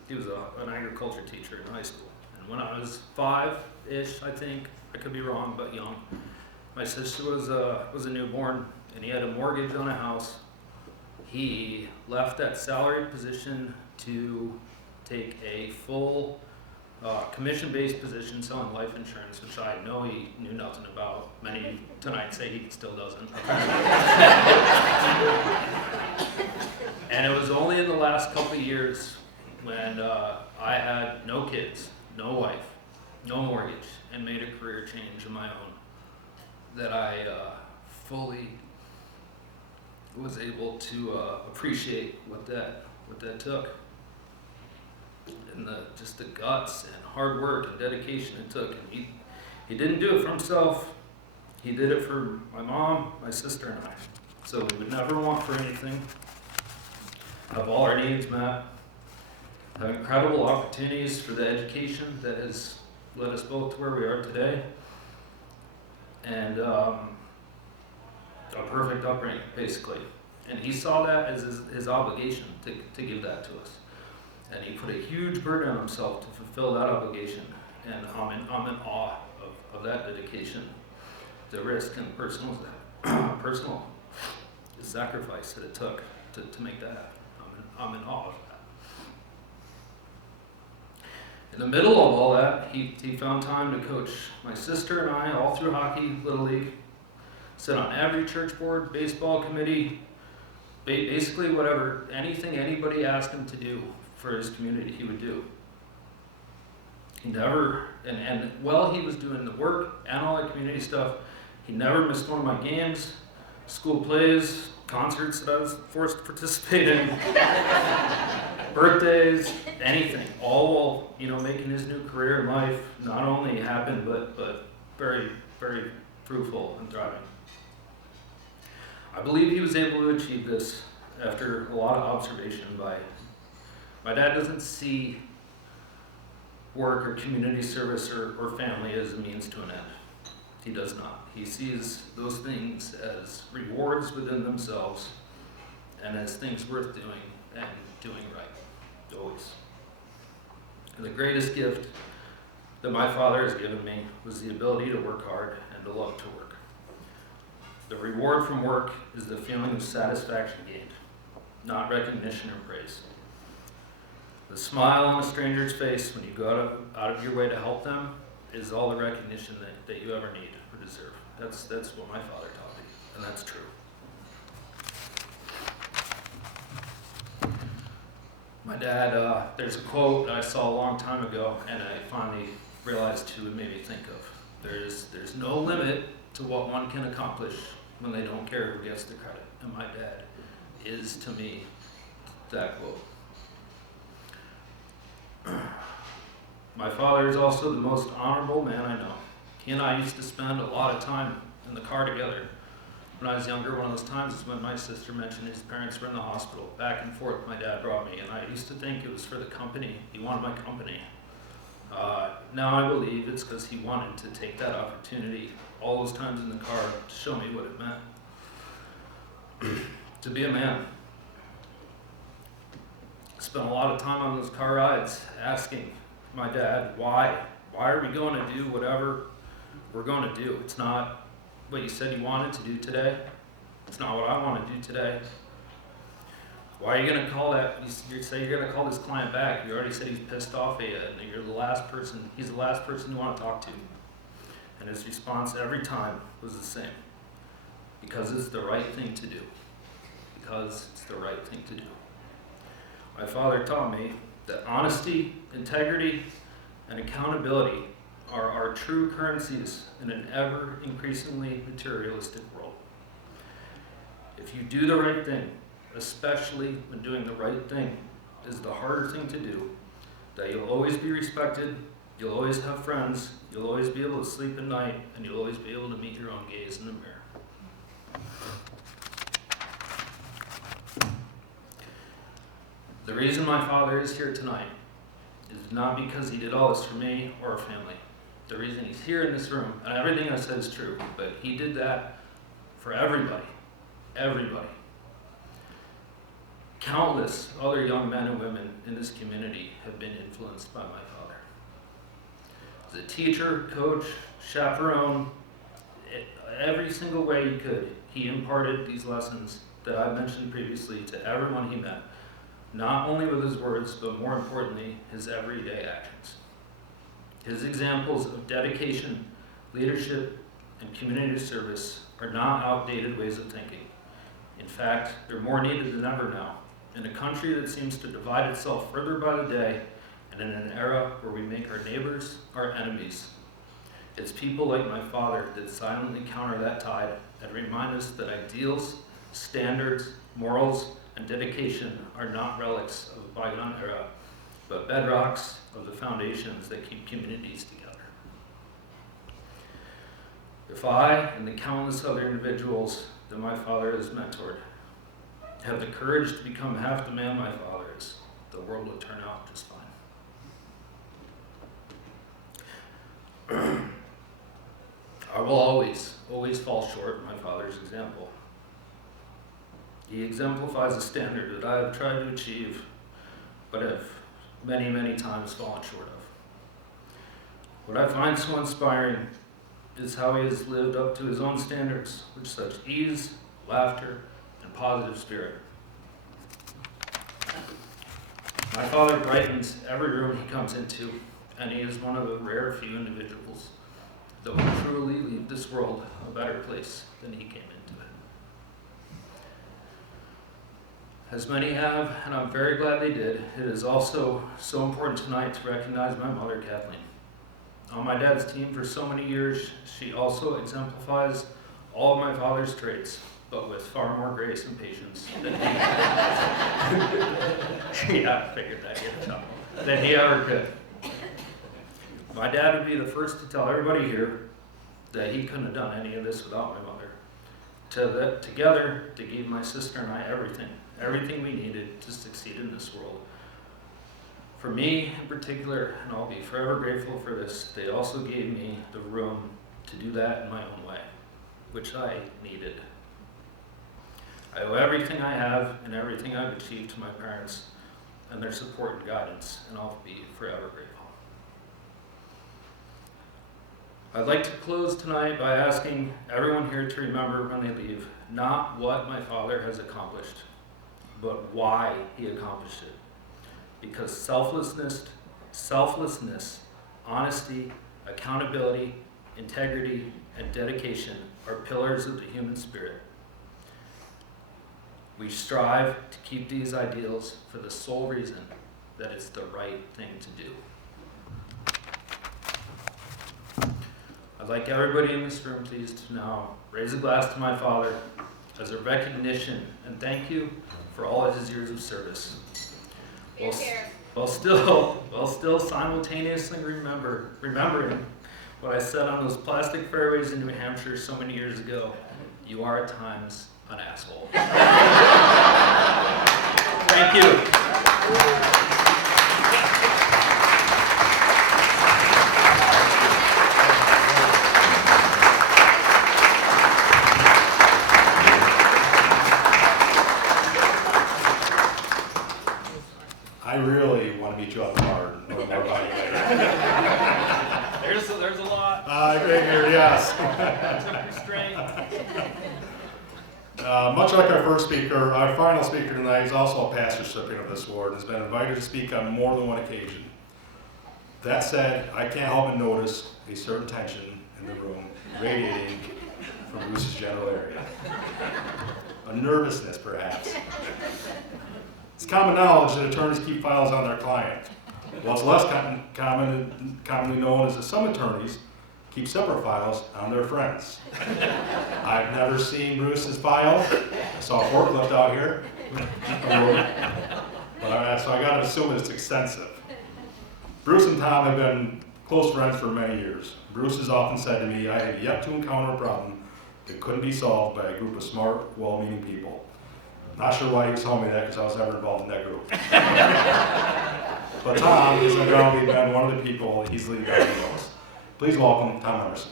he was an agriculture teacher in high school. And when I was 5-ish, I think, I could be wrong, but young, my sister was a newborn, and he had a mortgage on a house. He left that salaried position to take a full commission-based position selling life insurance, which I know he knew nothing about. Many tonight say he still doesn't. And it was only in the last couple of years when I had no kids, no wife, no mortgage, and made a career change of my own that I fully was able to appreciate what that took. And just the guts and hard work and dedication it took. And he didn't do it for himself. He did it for my mom, my sister, and I. So we would never want for anything. Have all our needs met. Have incredible opportunities for the education that has led us both to where we are today. And a perfect upbringing, basically. And he saw that as his obligation to give that to us. And he put a huge burden on himself to fulfill that obligation. And I'm in awe of that dedication, the risk and personal sacrifice that it took to make that happen. I'm in awe of that. In the middle of all that, he found time to coach my sister and I all through hockey, Little League, sit on every church board, baseball committee, basically whatever, anything anybody asked him to do for his community, he would do. He never, and while he was doing the work and all that community stuff, he never missed one of my games, school plays, concerts that I was forced to participate in, birthdays, anything, all while, making his new career in life not only happen, but very, very fruitful and thriving. I believe he was able to achieve this after a lot of observation by, my dad doesn't see work or community service or family as a means to an end. He does not. He sees those things as rewards within themselves and as things worth doing and doing right, always. And the greatest gift that my father has given me was the ability to work hard and to love to work. The reward from work is the feeling of satisfaction gained, not recognition or praise. The smile on a stranger's face when you go out of your way to help them is all the recognition that you ever need or deserve. That's what my father taught me, and that's true. My dad, there's a quote that I saw a long time ago, and I finally realized who it made me think of. There's no limit to what one can accomplish when they don't care who gets the credit. And my dad is, to me, that quote. My father is also the most honorable man I know. He and I used to spend a lot of time in the car together. When I was younger, one of those times is when my sister mentioned his parents were in the hospital. Back and forth, my dad brought me, and I used to think it was for the company. He wanted my company. Now I believe it's because he wanted to take that opportunity all those times in the car to show me what it meant to be a man. I spent a lot of time on those car rides asking my dad, why are we going to do whatever we're going to do? It's not what you said you wanted to do today. It's not what I want to do today. Why are you going to call that? You say you're going to call this client back. You already said he's pissed off at you, and he's the last person you want to talk to. And his response every time was the same. Because it's the right thing to do. Because it's the right thing to do. My father taught me that honesty, integrity, and accountability are our true currencies in an ever increasingly materialistic world. If you do the right thing, especially when doing the right thing is the harder thing to do, that you'll always be respected, you'll always have friends, you'll always be able to sleep at night, and you'll always be able to meet your own gaze in the mirror. The reason my father is here tonight is not because he did all this for me or our family. The reason he's here in this room, and everything I said is true, but he did that for everybody. Everybody. Countless other young men and women in this community have been influenced by my father. As a teacher, coach, chaperone, every single way he could, he imparted these lessons that I mentioned previously to everyone he met. Not only with his words, but more importantly, his everyday actions. His examples of dedication, leadership, and community service are not outdated ways of thinking. In fact, they're more needed than ever now, in a country that seems to divide itself further by the day, and in an era where we make our neighbors our enemies. It's people like my father that silently counter that tide and remind us that ideals, standards, morals, and dedication are not relics of a bygone era, but bedrocks of the foundations that keep communities together. If I and the countless other individuals that my father has mentored have the courage to become half the man my father is, the world will turn out just fine. I will always fall short of my father's example. He exemplifies a standard that I have tried to achieve, but have many, many times fallen short of. What I find so inspiring is how he has lived up to his own standards with such ease, laughter, and positive spirit. My father brightens every room he comes into, and he is one of the rare few individuals that will truly leave this world a better place than he came into it. As many have, and I'm very glad they did, it is also so important tonight to recognize my mother, Kathleen. On my dad's team for so many years, she also exemplifies all of my father's traits, but with far more grace and patience than he yeah, I figured that than he ever could. My dad would be the first to tell everybody here that he couldn't have done any of this without my mother. Together, they gave my sister and I everything we needed to succeed in this world. For me in particular, and I'll be forever grateful for this, they also gave me the room to do that in my own way, which I needed. I owe everything I have and everything I've achieved to my parents and their support and guidance, and I'll be forever grateful. I'd like to close tonight by asking everyone here to remember when they leave, not what my father has accomplished, but why he accomplished it. Because selflessness, honesty, accountability, integrity, and dedication are pillars of the human spirit. We strive to keep these ideals for the sole reason that it's the right thing to do. I'd like everybody in this room, please, to now raise a glass to my father as a recognition and thank you for all of his years of service. While still simultaneously remembering what I said on those plastic fairways in New Hampshire so many years ago, you are at times an asshole. Thank you. I really want to meet you at the bar and learn more about you later. There's a lot. I figure, yes. Restraint. Much like our first speaker, our final speaker tonight is also a past recipient of this award and has been invited to speak on more than one occasion. That said, I can't help but notice a certain tension in the room radiating from Bruce's general area. A nervousness, perhaps. It's common knowledge that attorneys keep files on their client. What's less commonly known is that some attorneys keep separate files on their friends. I've never seen Bruce's file. I saw a forklift out here. So I gotta assume it's extensive. Bruce and Tom have been close friends for many years. Bruce has often said to me, I have yet to encounter a problem that couldn't be solved by a group of smart, well-meaning people. Not sure why he was telling me that, because I was never involved in that group. But Tom has undoubtedly been one of the people he's leading down the most. Please welcome Tom Emerson.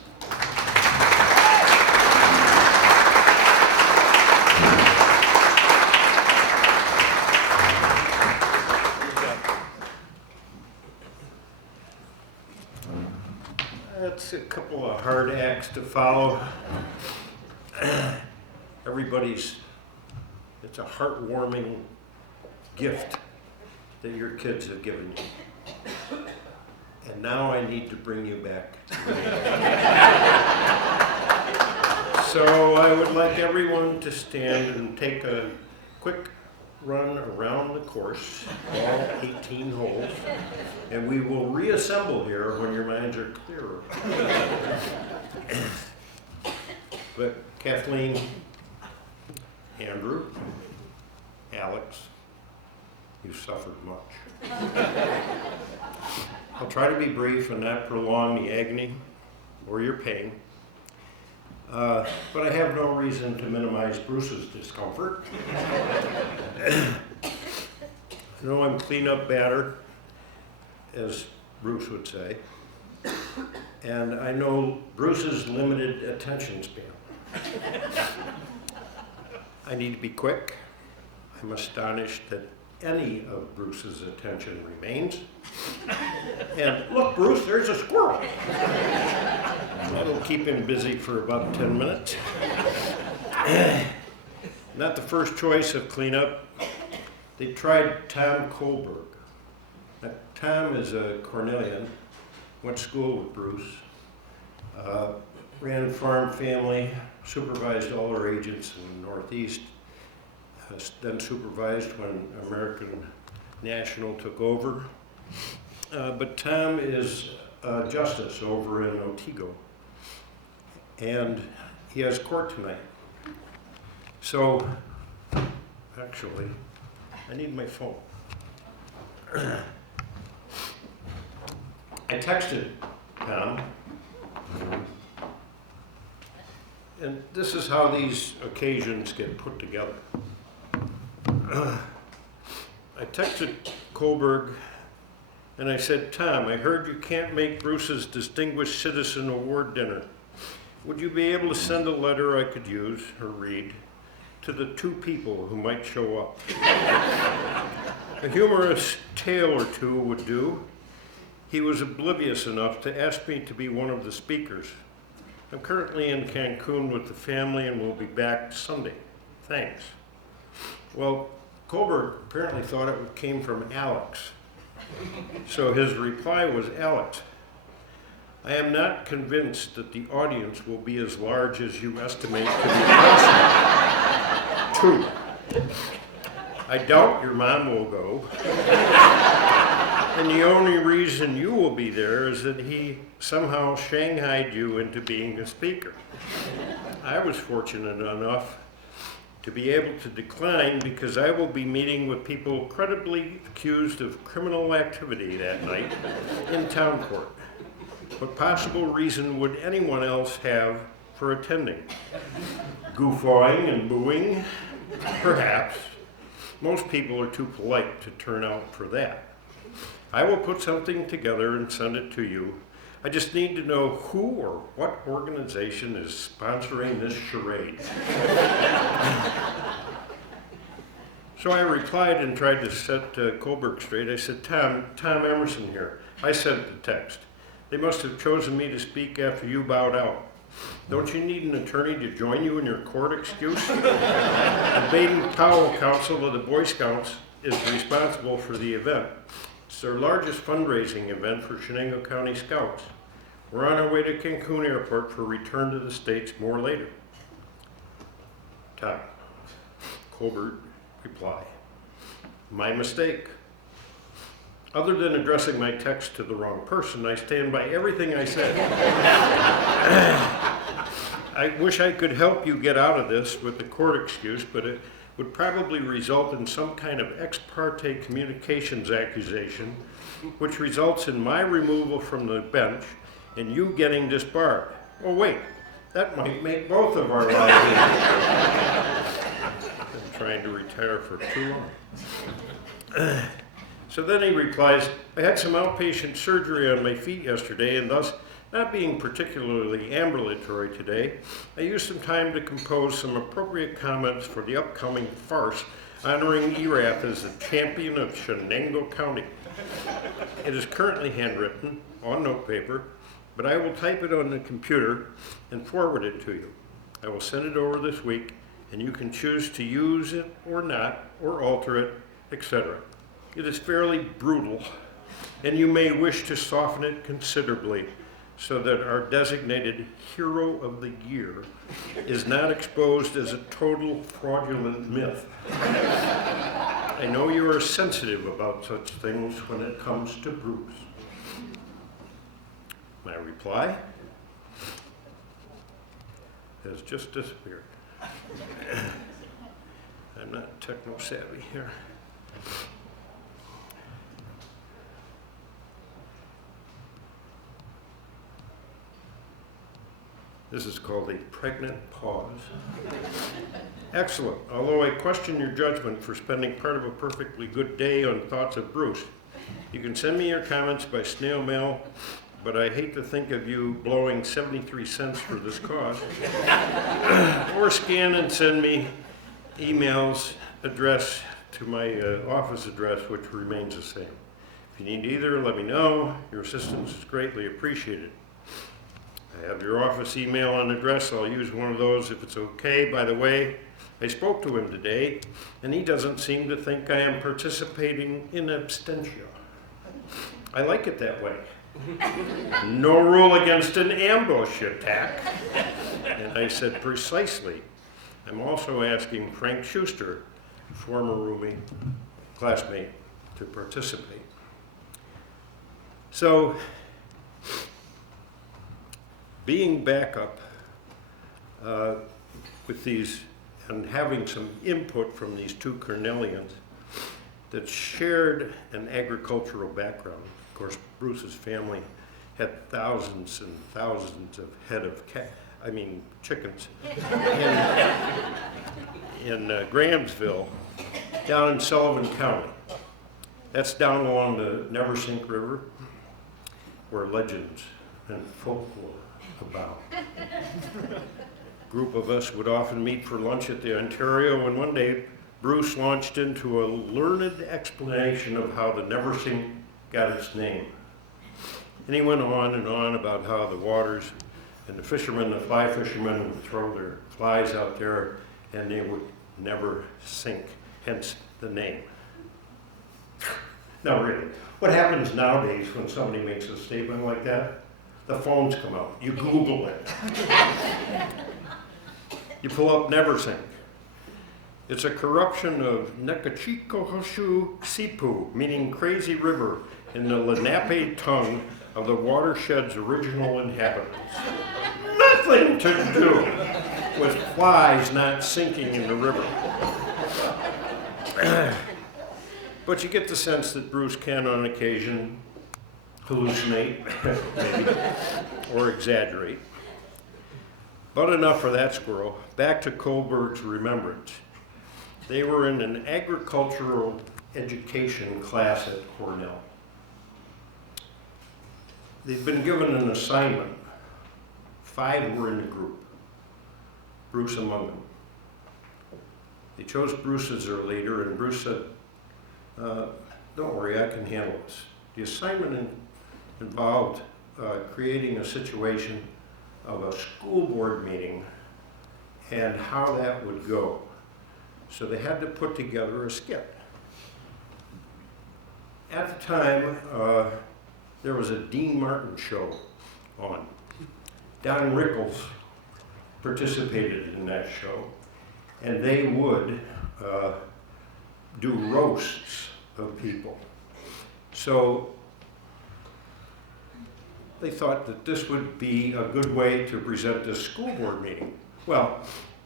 That's a couple of hard acts to follow. It's a heartwarming gift that your kids have given you. And now I need to bring you back to me. So I would like everyone to stand and take a quick run around the course, all 18 holes, and we will reassemble here when your minds are clearer. But Kathleen, Andrew, Alex, you've suffered much. I'll try to be brief and not prolong the agony or your pain, but I have no reason to minimize Bruce's discomfort. I know I'm clean-up batter, as Bruce would say, and I know Bruce's limited attention span. I need to be quick. I'm astonished that any of Bruce's attention remains. And look, Bruce, there's a squirrel. That'll keep him busy for about 10 minutes. Not the first choice of cleanup. They tried Tom Kohlberg, Tom is a Cornellian, went to school with Bruce, ran farm family, supervised all our agents in the Northeast, then supervised when American National took over. But Tom is a justice over in Otsego, and he has court tonight. So, actually, I need my phone. I texted Tom, and this is how these occasions get put together. I texted Kohlberg and I said, Tom, I heard you can't make Bruce's Distinguished Citizen Award dinner. Would you be able to send a letter I could use or read to the 2 people who might show up? A humorous tale or 2 would do. He was oblivious enough to ask me to be one of the speakers. I'm currently in Cancun with the family and will be back Sunday. Thanks. Well, Kohlberg apparently thought it came from Alex. So his reply was, Alex, I am not convinced that the audience will be as large as you estimate to be possible. 2, I doubt your mom will go. And the only reason you will be there is that he somehow shanghaied you into being a speaker. I was fortunate enough to be able to decline because I will be meeting with people credibly accused of criminal activity that night in town court. What possible reason would anyone else have for attending? Guffawing and booing? Perhaps. Most people are too polite to turn out for that. I will put something together and send it to you. I just need to know who or what organization is sponsoring this charade. So I replied and tried to set Kohlberg straight. I said, Tom Emerson here. I sent the text. They must have chosen me to speak after you bowed out. Don't you need an attorney to join you in your court excuse? The Baden-Powell Council of the Boy Scouts is responsible for the event. It's their largest fundraising event for Chenango County Scouts. We're on our way to Cancun Airport for return to the States more later. Tom. Kohlberg reply. My mistake. Other than addressing my text to the wrong person, I stand by everything I said. I wish I could help you get out of this with the court excuse, but it would probably result in some kind of ex parte communications accusation, which results in my removal from the bench and you getting disbarred. Oh wait, that might make both of our lives easier. I'm trying to retire for too long. So then he replies, I had some outpatient surgery on my feet yesterday, and thus, not being particularly ambulatory today, I used some time to compose some appropriate comments for the upcoming farce honoring Erath as the champion of Chenango County. It is currently handwritten on notepaper, but I will type it on the computer and forward it to you. I will send it over this week, and you can choose to use it or not, or alter it, etc. It is fairly brutal, and you may wish to soften it considerably so that our designated hero of the year is not exposed as a total fraudulent myth. I know you are sensitive about such things when it comes to Bruce. My reply has just disappeared. I'm not techno-savvy here. This is called a pregnant pause. Excellent. Although I question your judgment for spending part of a perfectly good day on thoughts of Bruce. You can send me your comments by snail mail, but I hate to think of you blowing 73 cents for this cause. Or scan and send me emails addressed to my office address, which remains the same. If you need either, let me know. Your assistance is greatly appreciated. I have your office email and address. I'll use one of those if it's okay. By the way, I spoke to him today, and he doesn't seem to think I am participating in abstention. I like it that way. No rule against an ambush attack. And I said, precisely. I'm also asking Frank Schuster, former roomie, classmate, to participate. So, being backup with these and having some input from these two Cornellians that shared an agricultural background. Of course, Bruce's family had thousands and thousands of head of chickens in Grahamsville, down in Sullivan County. That's down along the Neversink River, where legends and folklore abound. A group of us would often meet for lunch at the Ontario, and one day Bruce launched into a learned explanation of how the Neversink got its name. And he went on and on about how the waters and the fishermen, the fly fishermen, would throw their flies out there and they would never sink, hence the name. Now really, what happens nowadays when somebody makes a statement like that? The phones come out, you Google it. You pull up Neversink. It's a corruption of Nekachikohoshu Sipu, meaning crazy river, in the Lenape tongue of the watershed's original inhabitants. Nothing to do with flies not sinking in the river. But you get the sense that Bruce can, on occasion, hallucinate, maybe, or exaggerate. But enough for that squirrel. Back to Kohlberg's remembrance. They were in an agricultural education class at Cornell. They'd been given an assignment. 5 were in the group, Bruce among them. They chose Bruce as their leader, and Bruce said, don't worry, I can handle this. The assignment involved creating a situation of a school board meeting and how that would go. So they had to put together a skit. At the time, there was a Dean Martin show on. Don Rickles participated in that show, and they would do roasts of people. So they thought that this would be a good way to present this school board meeting. Well,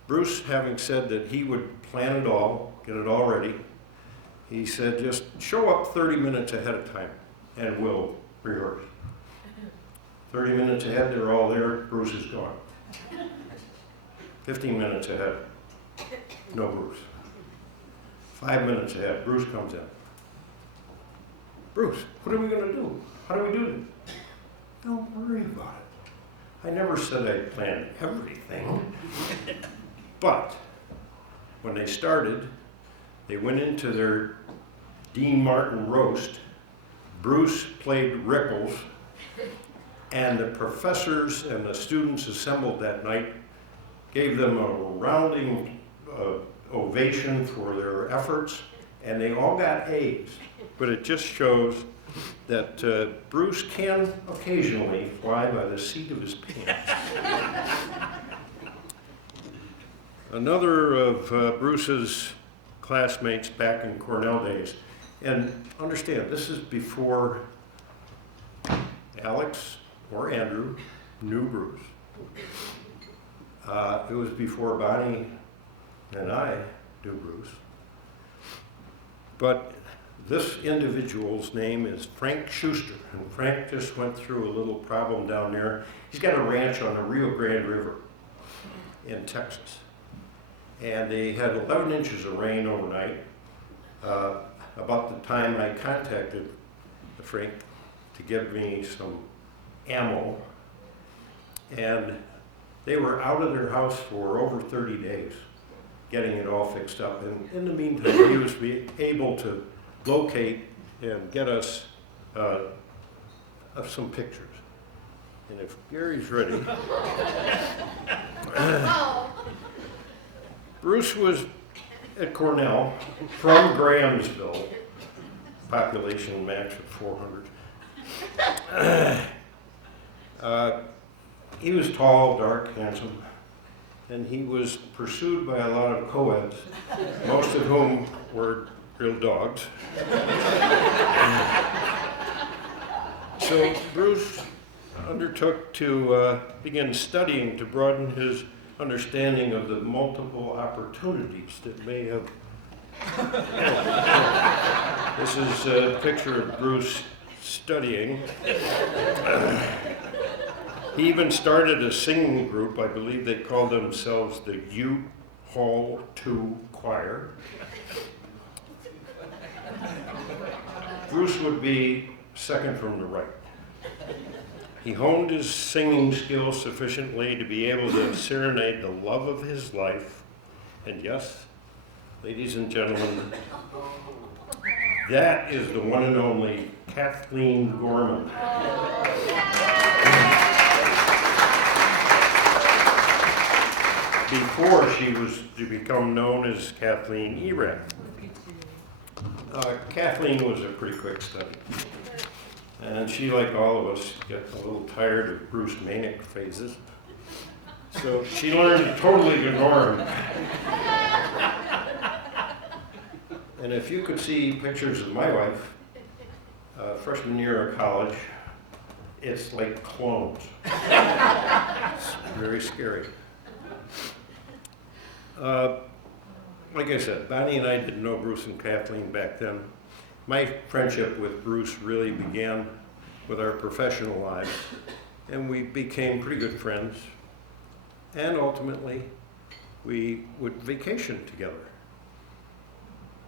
Bruce, having said that he would plan it all, get it all ready, he said, just show up 30 minutes ahead of time and we'll rehearse. 30 minutes ahead, they're all there, Bruce is gone. 15 minutes ahead, no Bruce. 5 minutes ahead, Bruce comes in. Bruce, what are we gonna do? How do we do this? Don't worry about it. I never said I'd planned everything. But when they started, they went into their Dean Martin roast. Bruce played Rickles, and the professors and the students assembled that night gave them a rounding ovation for their efforts, and they all got A's. But it just shows that Bruce can occasionally fly by the seat of his pants. Another of Bruce's classmates back in Cornell days, and understand, this is before Alex or Andrew knew Bruce. It was before Bonnie and I knew Bruce. But this individual's name is Frank Schuster, and Frank just went through a little problem down there. He's got a ranch on the Rio Grande River in Texas. And they had 11 inches of rain overnight. About the time I contacted Frank to give me some ammo, and they were out of their house for over 30 days, getting it all fixed up. And in the meantime, he was able to locate and get us some pictures. And if Gary's ready. Bruce was at Cornell from Grahamsville, population max of 400. He was tall, dark, handsome, and he was pursued by a lot of co-eds, most of whom were real dogs. So Bruce undertook to begin studying to broaden his understanding of the multiple opportunities that may have. This is a picture of Bruce studying. He even started a singing group. I believe they called themselves the U-Hall 2 Choir. Bruce would be second from the right. He honed his singing skills sufficiently to be able to serenade the love of his life. And yes, ladies and gentlemen, that is the one and only Kathleen Gorman. Before she was to become known as Kathleen Erath. Kathleen was a pretty quick study. And she, like all of us, gets a little tired of Bruce manic phases. So she learned to totally ignore him. And if you could see pictures of my wife, freshman year of college, it's like clones. It's very scary. Like I said, Bonnie and I didn't know Bruce and Kathleen back then. My friendship with Bruce really began with our professional lives, and we became pretty good friends. And ultimately, we would vacation together.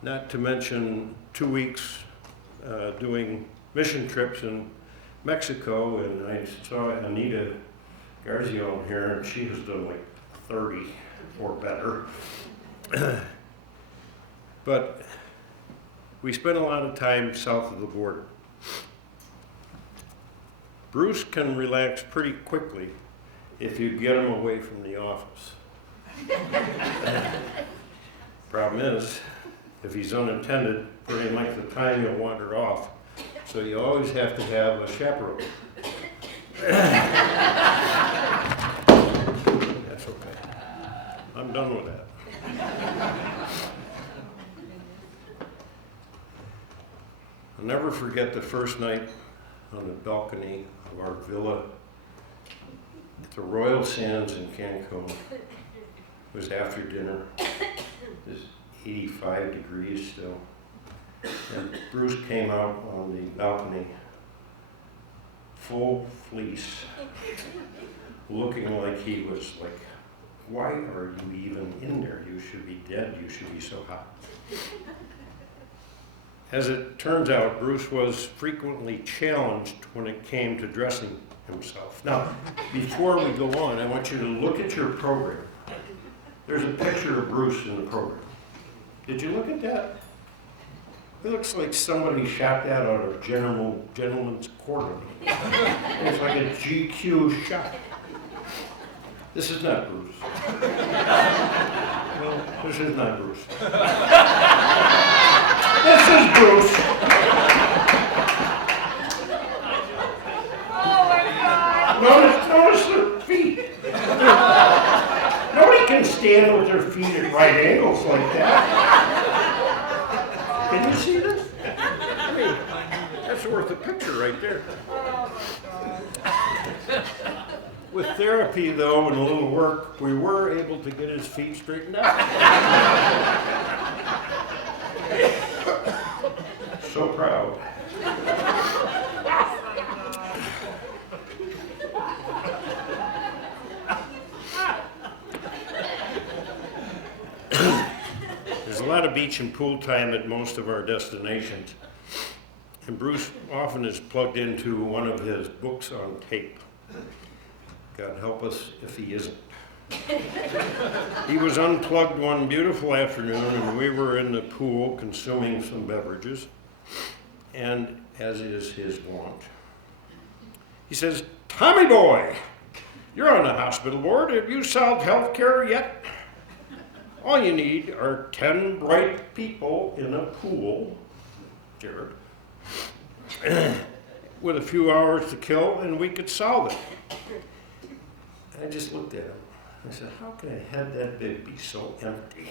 Not to mention 2 weeks doing mission trips in Mexico, and I saw Anita Garzion here, and she has done like 30 or better. But we spent a lot of time south of the border. Bruce can relax pretty quickly if you get him away from the office. Problem is, if he's unattended, for any length of time he'll wander off. So you always have to have a chaperone. That's okay. I'm done with that. I'll never forget the first night on the balcony of our villa at the Royal Sands in Cancun. It was after dinner. It was 85 degrees still. And Bruce came out on the balcony, full fleece, looking like he was like, why are you even in there? You should be dead. You should be so hot. As it turns out, Bruce was frequently challenged when it came to dressing himself. Now, before we go on, I want you to look at your program. There's a picture of Bruce in the program. Did you look at that? It looks like somebody shot that out of Gentleman's Quarterly. It's like a GQ shot. This is not Bruce. No, this is not Bruce. This is Bruce. Oh my God! Notice their feet. Nobody can stand with their feet at right angles like that. Can you see this? I mean, that's worth a picture right there. Oh my God! With therapy, though, and a little work, we were able to get his feet straightened out. So proud. There's a lot of beach and pool time at most of our destinations, and Bruce often is plugged into one of his books on tape. God help us if he isn't. He was unplugged one beautiful afternoon, and we were in the pool consuming some beverages, and as is his wont, he says, "Tommy boy, you're on the hospital board. Have you solved health care yet? All you need are 10 bright people in a pool, Jared, with a few hours to kill, and we could solve it." I just looked at him. I said, how can a head that big be so empty?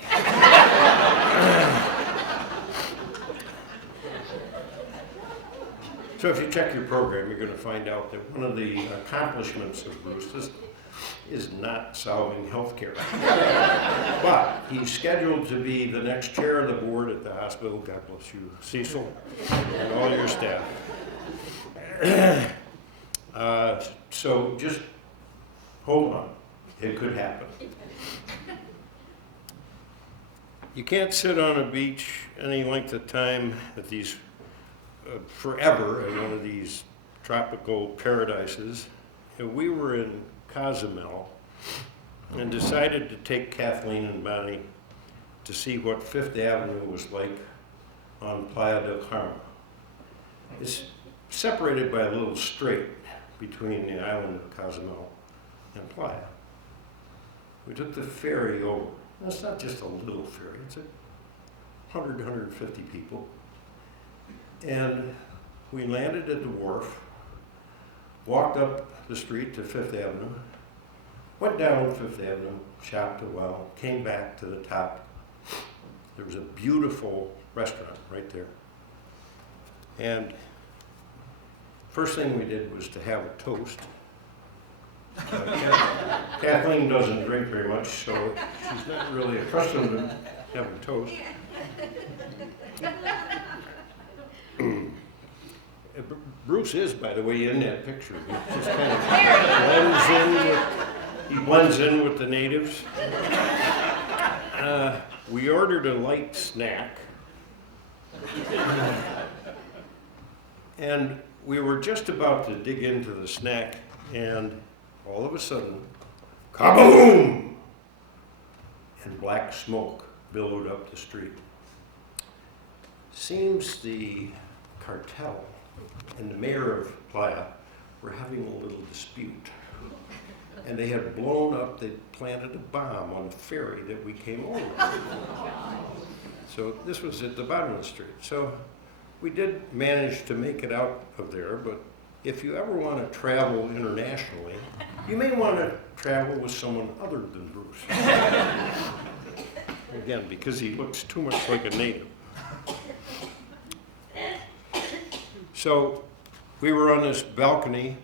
So if you check your program, you're going to find out that one of the accomplishments of Bruce is not solving healthcare. But he's scheduled to be the next chair of the board at the hospital. God bless you, Cecil, and all your staff. So just hold on. It could happen. You can't sit on a beach any length of time at these forever in one of these tropical paradises. And we were in Cozumel and decided to take Kathleen and Bonnie to see what Fifth Avenue was like on Playa del Carmen. It's separated by a little strait between the island of Cozumel and Playa. We took the ferry over. And it's not just a little ferry, it's 100, 150 people. And we landed at the wharf, walked up the street to Fifth Avenue, went down Fifth Avenue, shopped a while, came back to the top. There was a beautiful restaurant right there. And first thing we did was to have a toast. Kathleen doesn't drink very much, so she's not really accustomed to having toast. Bruce is, by the way, in that picture. He just kind of blends in with the natives. We ordered a light snack. And we were just about to dig into the snack, and all of a sudden, kaboom! And black smoke billowed up the street. Seems the cartel and the mayor of Playa were having a little dispute. And they had blown up, they planted a bomb on the ferry that we came over. So this was at the bottom of the street. So we did manage to make it out of there, but if you ever want to travel internationally, you may want to travel with someone other than Bruce. Again, because he looks too much like a native. So we were on this balcony,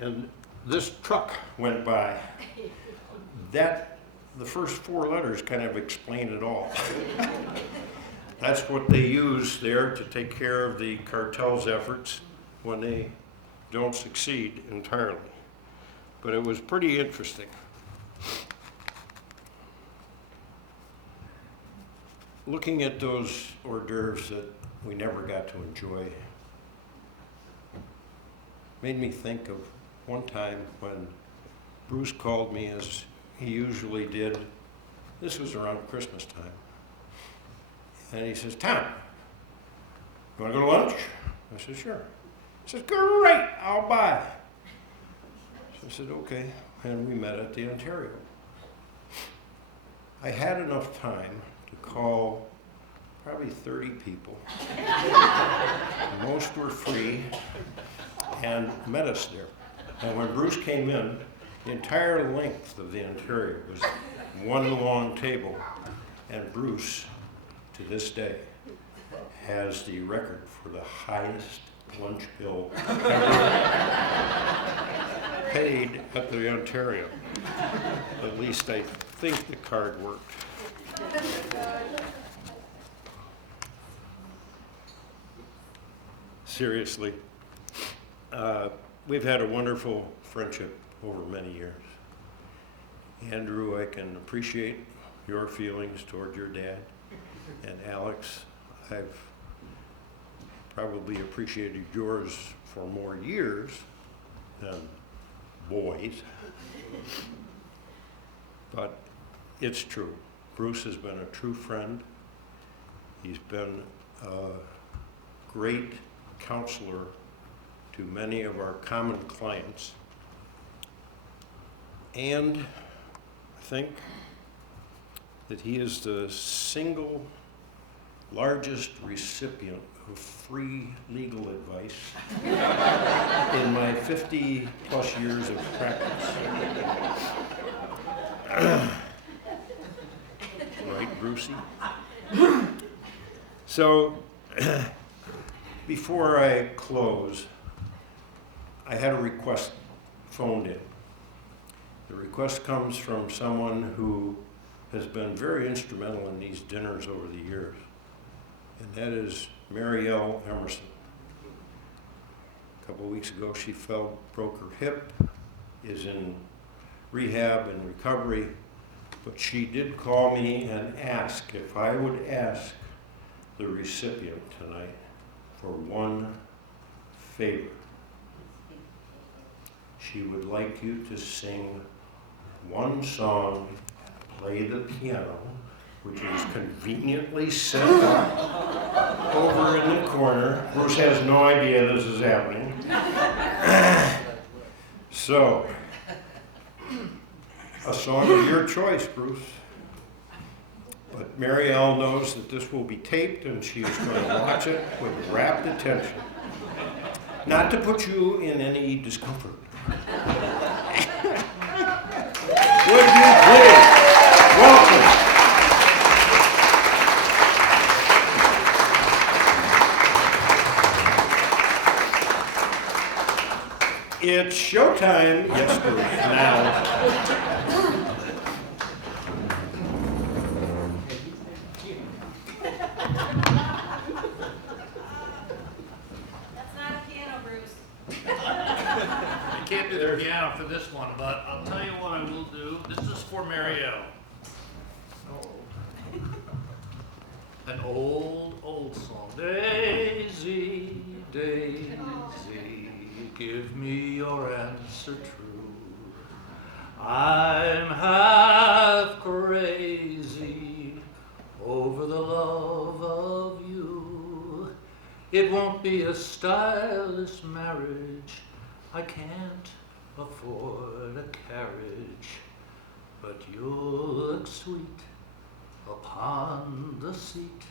and this truck went by. The first four letters kind of explain it all. That's what they use there to take care of the cartel's efforts when they don't succeed entirely. But it was pretty interesting. Looking at those hors d'oeuvres that we never got to enjoy made me think of one time when Bruce called me, as he usually did. This was around Christmas time. And he says, Tom, you want to go to lunch? I said, sure. He says, great, I'll buy. So I said, okay. And we met at the Ontario. I had enough time to call probably 30 people. Most were free, and met us there. And when Bruce came in, the entire length of the Ontario was one long table. And Bruce, to this day, has the record for the highest lunch bill ever paid at the Ontario. At least I think the card worked. Seriously, we've had a wonderful friendship over many years. Andrew, I can appreciate your feelings toward your dad. And Alex, I've probably appreciated yours for more years than boys. But it's true. Bruce has been a true friend. He's been a great counselor to many of our common clients. And I think that he is the single largest recipient of free legal advice in my 50 plus years of practice. Right, Brucey? So, before I close, I had a request phoned in. The request comes from someone who has been very instrumental in these dinners over the years, and that is Mary L. Emerson. A couple of weeks ago, she broke her hip, is in rehab and recovery, but she did call me and ask if I would ask the recipient tonight for one favor. She would like you to sing one song, play the piano, which is conveniently set up over in the corner. Bruce has no idea this is happening. So, a song of your choice, Bruce. But Mary L. knows that this will be taped and she is going to watch it with rapt attention. Not to put you in any discomfort. Would you please welcome it's showtime, yes, Bruce, now. Can't do the piano for this one, but I'll tell you what I will do. This is for Marielle. An old song. Daisy, Daisy, give me your answer true. I'm half crazy over the love of you. It won't be a styleless marriage. I can't afford a carriage, but you'll look sweet upon the seat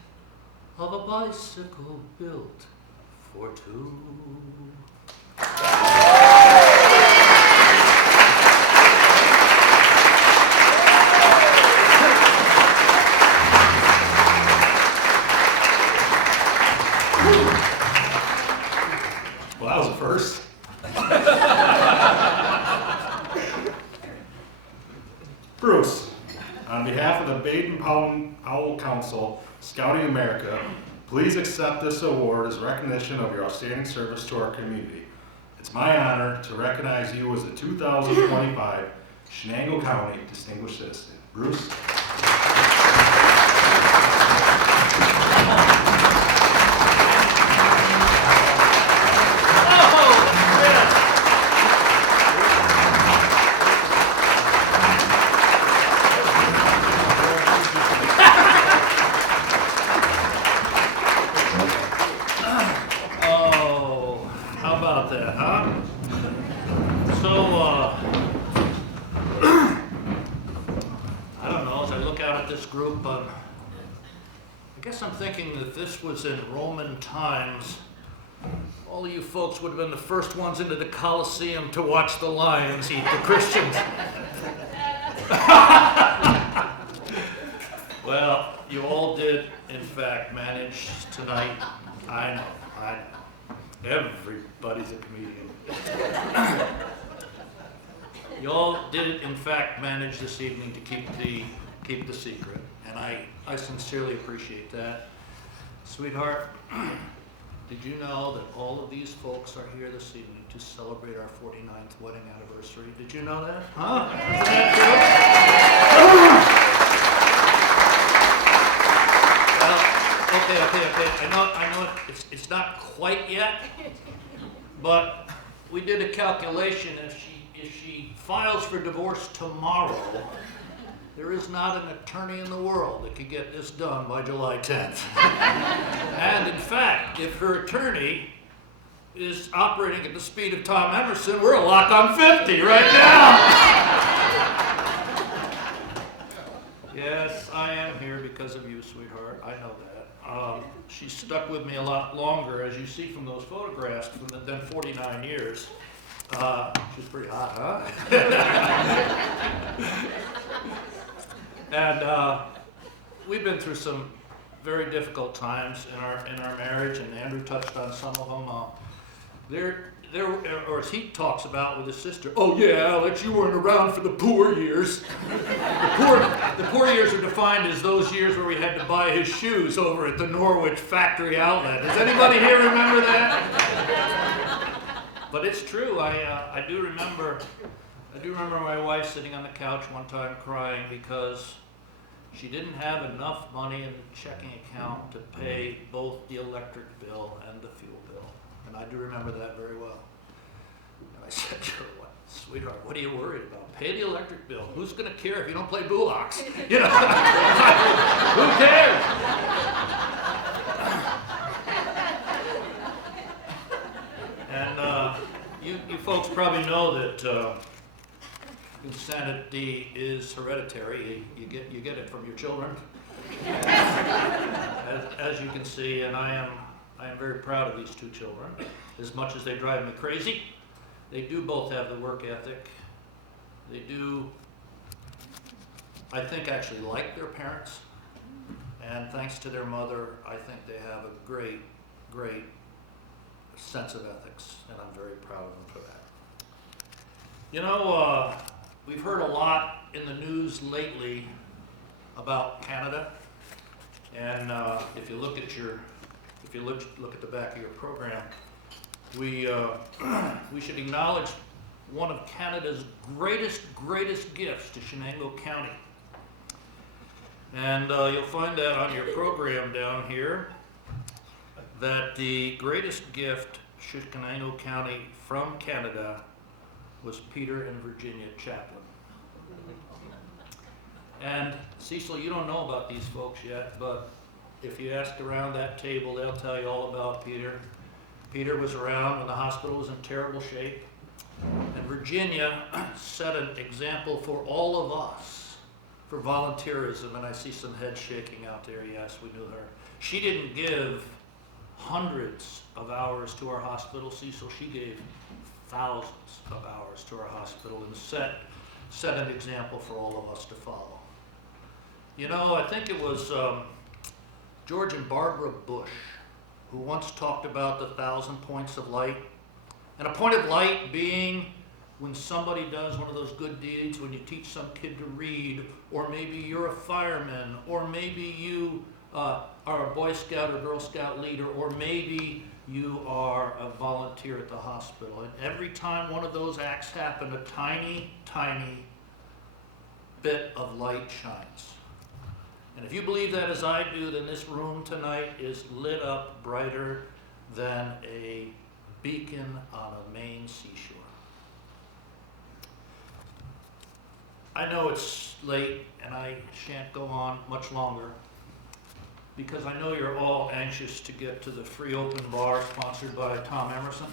of a bicycle built for two. Well, that was a first. Bruce, on behalf of the Baden-Powell Council, Scouting America, please accept this award as recognition of your outstanding service to our community. It's my honor to recognize you as the 2025 Chenango County Distinguished Citizen. Bruce. I'm thinking that this was in Roman times. All of you folks would have been the first ones into the Colosseum to watch the lions eat the Christians. Well, you all did, in fact, manage tonight. I know. Everybody's a comedian. You all did, in fact, manage this evening to keep the secret, and I sincerely appreciate that. Sweetheart, did you know that all of these folks are here this evening to celebrate our 49th wedding anniversary? Did you know that? Huh? Isn't that true? Well, okay. I know it's not quite yet, but we did a calculation. If she files for divorce tomorrow, there is not an attorney in the world that could get this done by July 10th. And in fact, if her attorney is operating at the speed of Tom Emerson, we're a lock on 50 right now. Yes, I am here because of you, sweetheart. I know that. She's stuck with me a lot longer, as you see from those photographs, than 49 years. She's pretty hot, huh? And we've been through some very difficult times in our marriage, and Andrew touched on some of them. Or as he talks about with his sister, oh yeah, Alex, you weren't around for the poor years. The poor years are defined as those years where we had to buy his shoes over at the Norwich factory outlet. Does anybody here remember that? But it's true. I do remember my wife sitting on the couch one time crying because she didn't have enough money in the checking account to pay both the electric bill and the fuel bill. And I do remember that very well. And I said to her, "What, sweetheart, what are you worried about? Pay the electric bill. Who's going to care if you don't play bullocks? You know, who cares?" And you folks probably know that insanity is hereditary. You get it from your children, as you can see, and I am very proud of these two children. As much as they drive me crazy, they do both have the work ethic. They do, I think, actually like their parents. And thanks to their mother, I think they have a great, great sense of ethics. And I'm very proud of them for that. You know, we've heard a lot in the news lately about Canada. And if you look at the back of your program, we should acknowledge one of Canada's greatest gifts to Chenango County. And you'll find that on your program down here, that the greatest gift to Chenango County from Canada was Peter and Virginia Chaplin. And Cecil, you don't know about these folks yet, but if you ask around that table, they'll tell you all about Peter. Peter was around when the hospital was in terrible shape. And Virginia set an example for all of us for volunteerism, and I see some heads shaking out there. Yes, we knew her. She didn't give hundreds of hours to our hospital, Cecil. She gave thousands of hours to our hospital and set an example for all of us to follow. You know, I think it was George and Barbara Bush who once talked about the 1,000 points of light. And a point of light being when somebody does one of those good deeds, when you teach some kid to read, or maybe you're a fireman, or maybe you are a Boy Scout or Girl Scout leader, or maybe you are a volunteer at the hospital. And every time one of those acts happen, a tiny, tiny bit of light shines. And if you believe that as I do, then this room tonight is lit up brighter than a beacon on a Maine seashore. I know it's late and I shan't go on much longer because I know you're all anxious to get to the free open bar sponsored by Tom Emerson.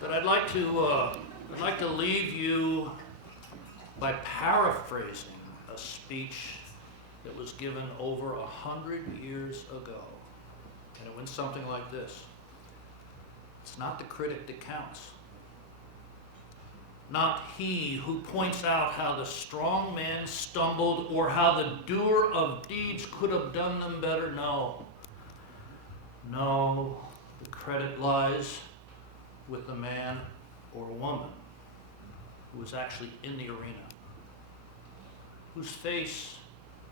But I'd like to leave you by paraphrasing a speech that was given over 100 years ago. And it went something like this. It's not the critic that counts. Not he who points out how the strong man stumbled or how the doer of deeds could have done them better. No. No, the credit lies with the man or woman who was actually in the arena, whose face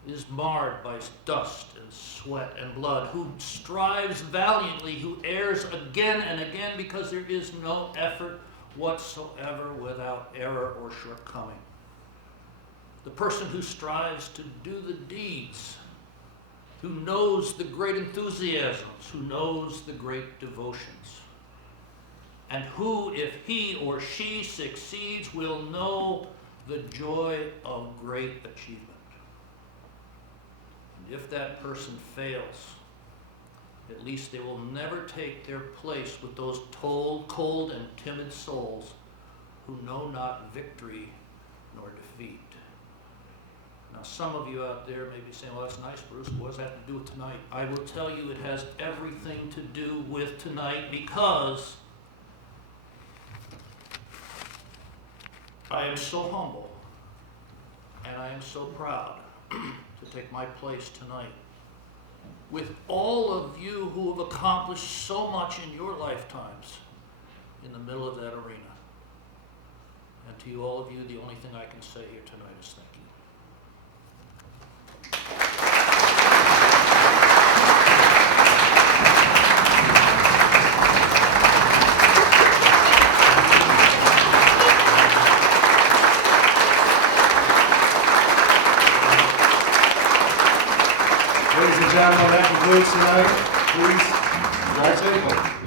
is marred by dust and sweat and blood, who strives valiantly, who errs again and again because there is no effort whatsoever without error or shortcoming. The person who strives to do the deeds, who knows the great enthusiasms, who knows the great devotions, and who, if he or she succeeds, will know the joy of great achievement. And if that person fails, At least they will never take their place with those cold and timid souls who know not victory nor defeat. Now, some of you out there may be saying, well, that's nice, Bruce. What does that have to do with tonight? I will tell you it has everything to do with tonight, because I am so humble and I am so proud to take my place tonight with all of you who have accomplished so much in your lifetimes in the middle of that arena. And to you, all of you, the only thing I can say here tonight is thank you. Ladies and gentlemen, that concludes tonight. Please, drive safely.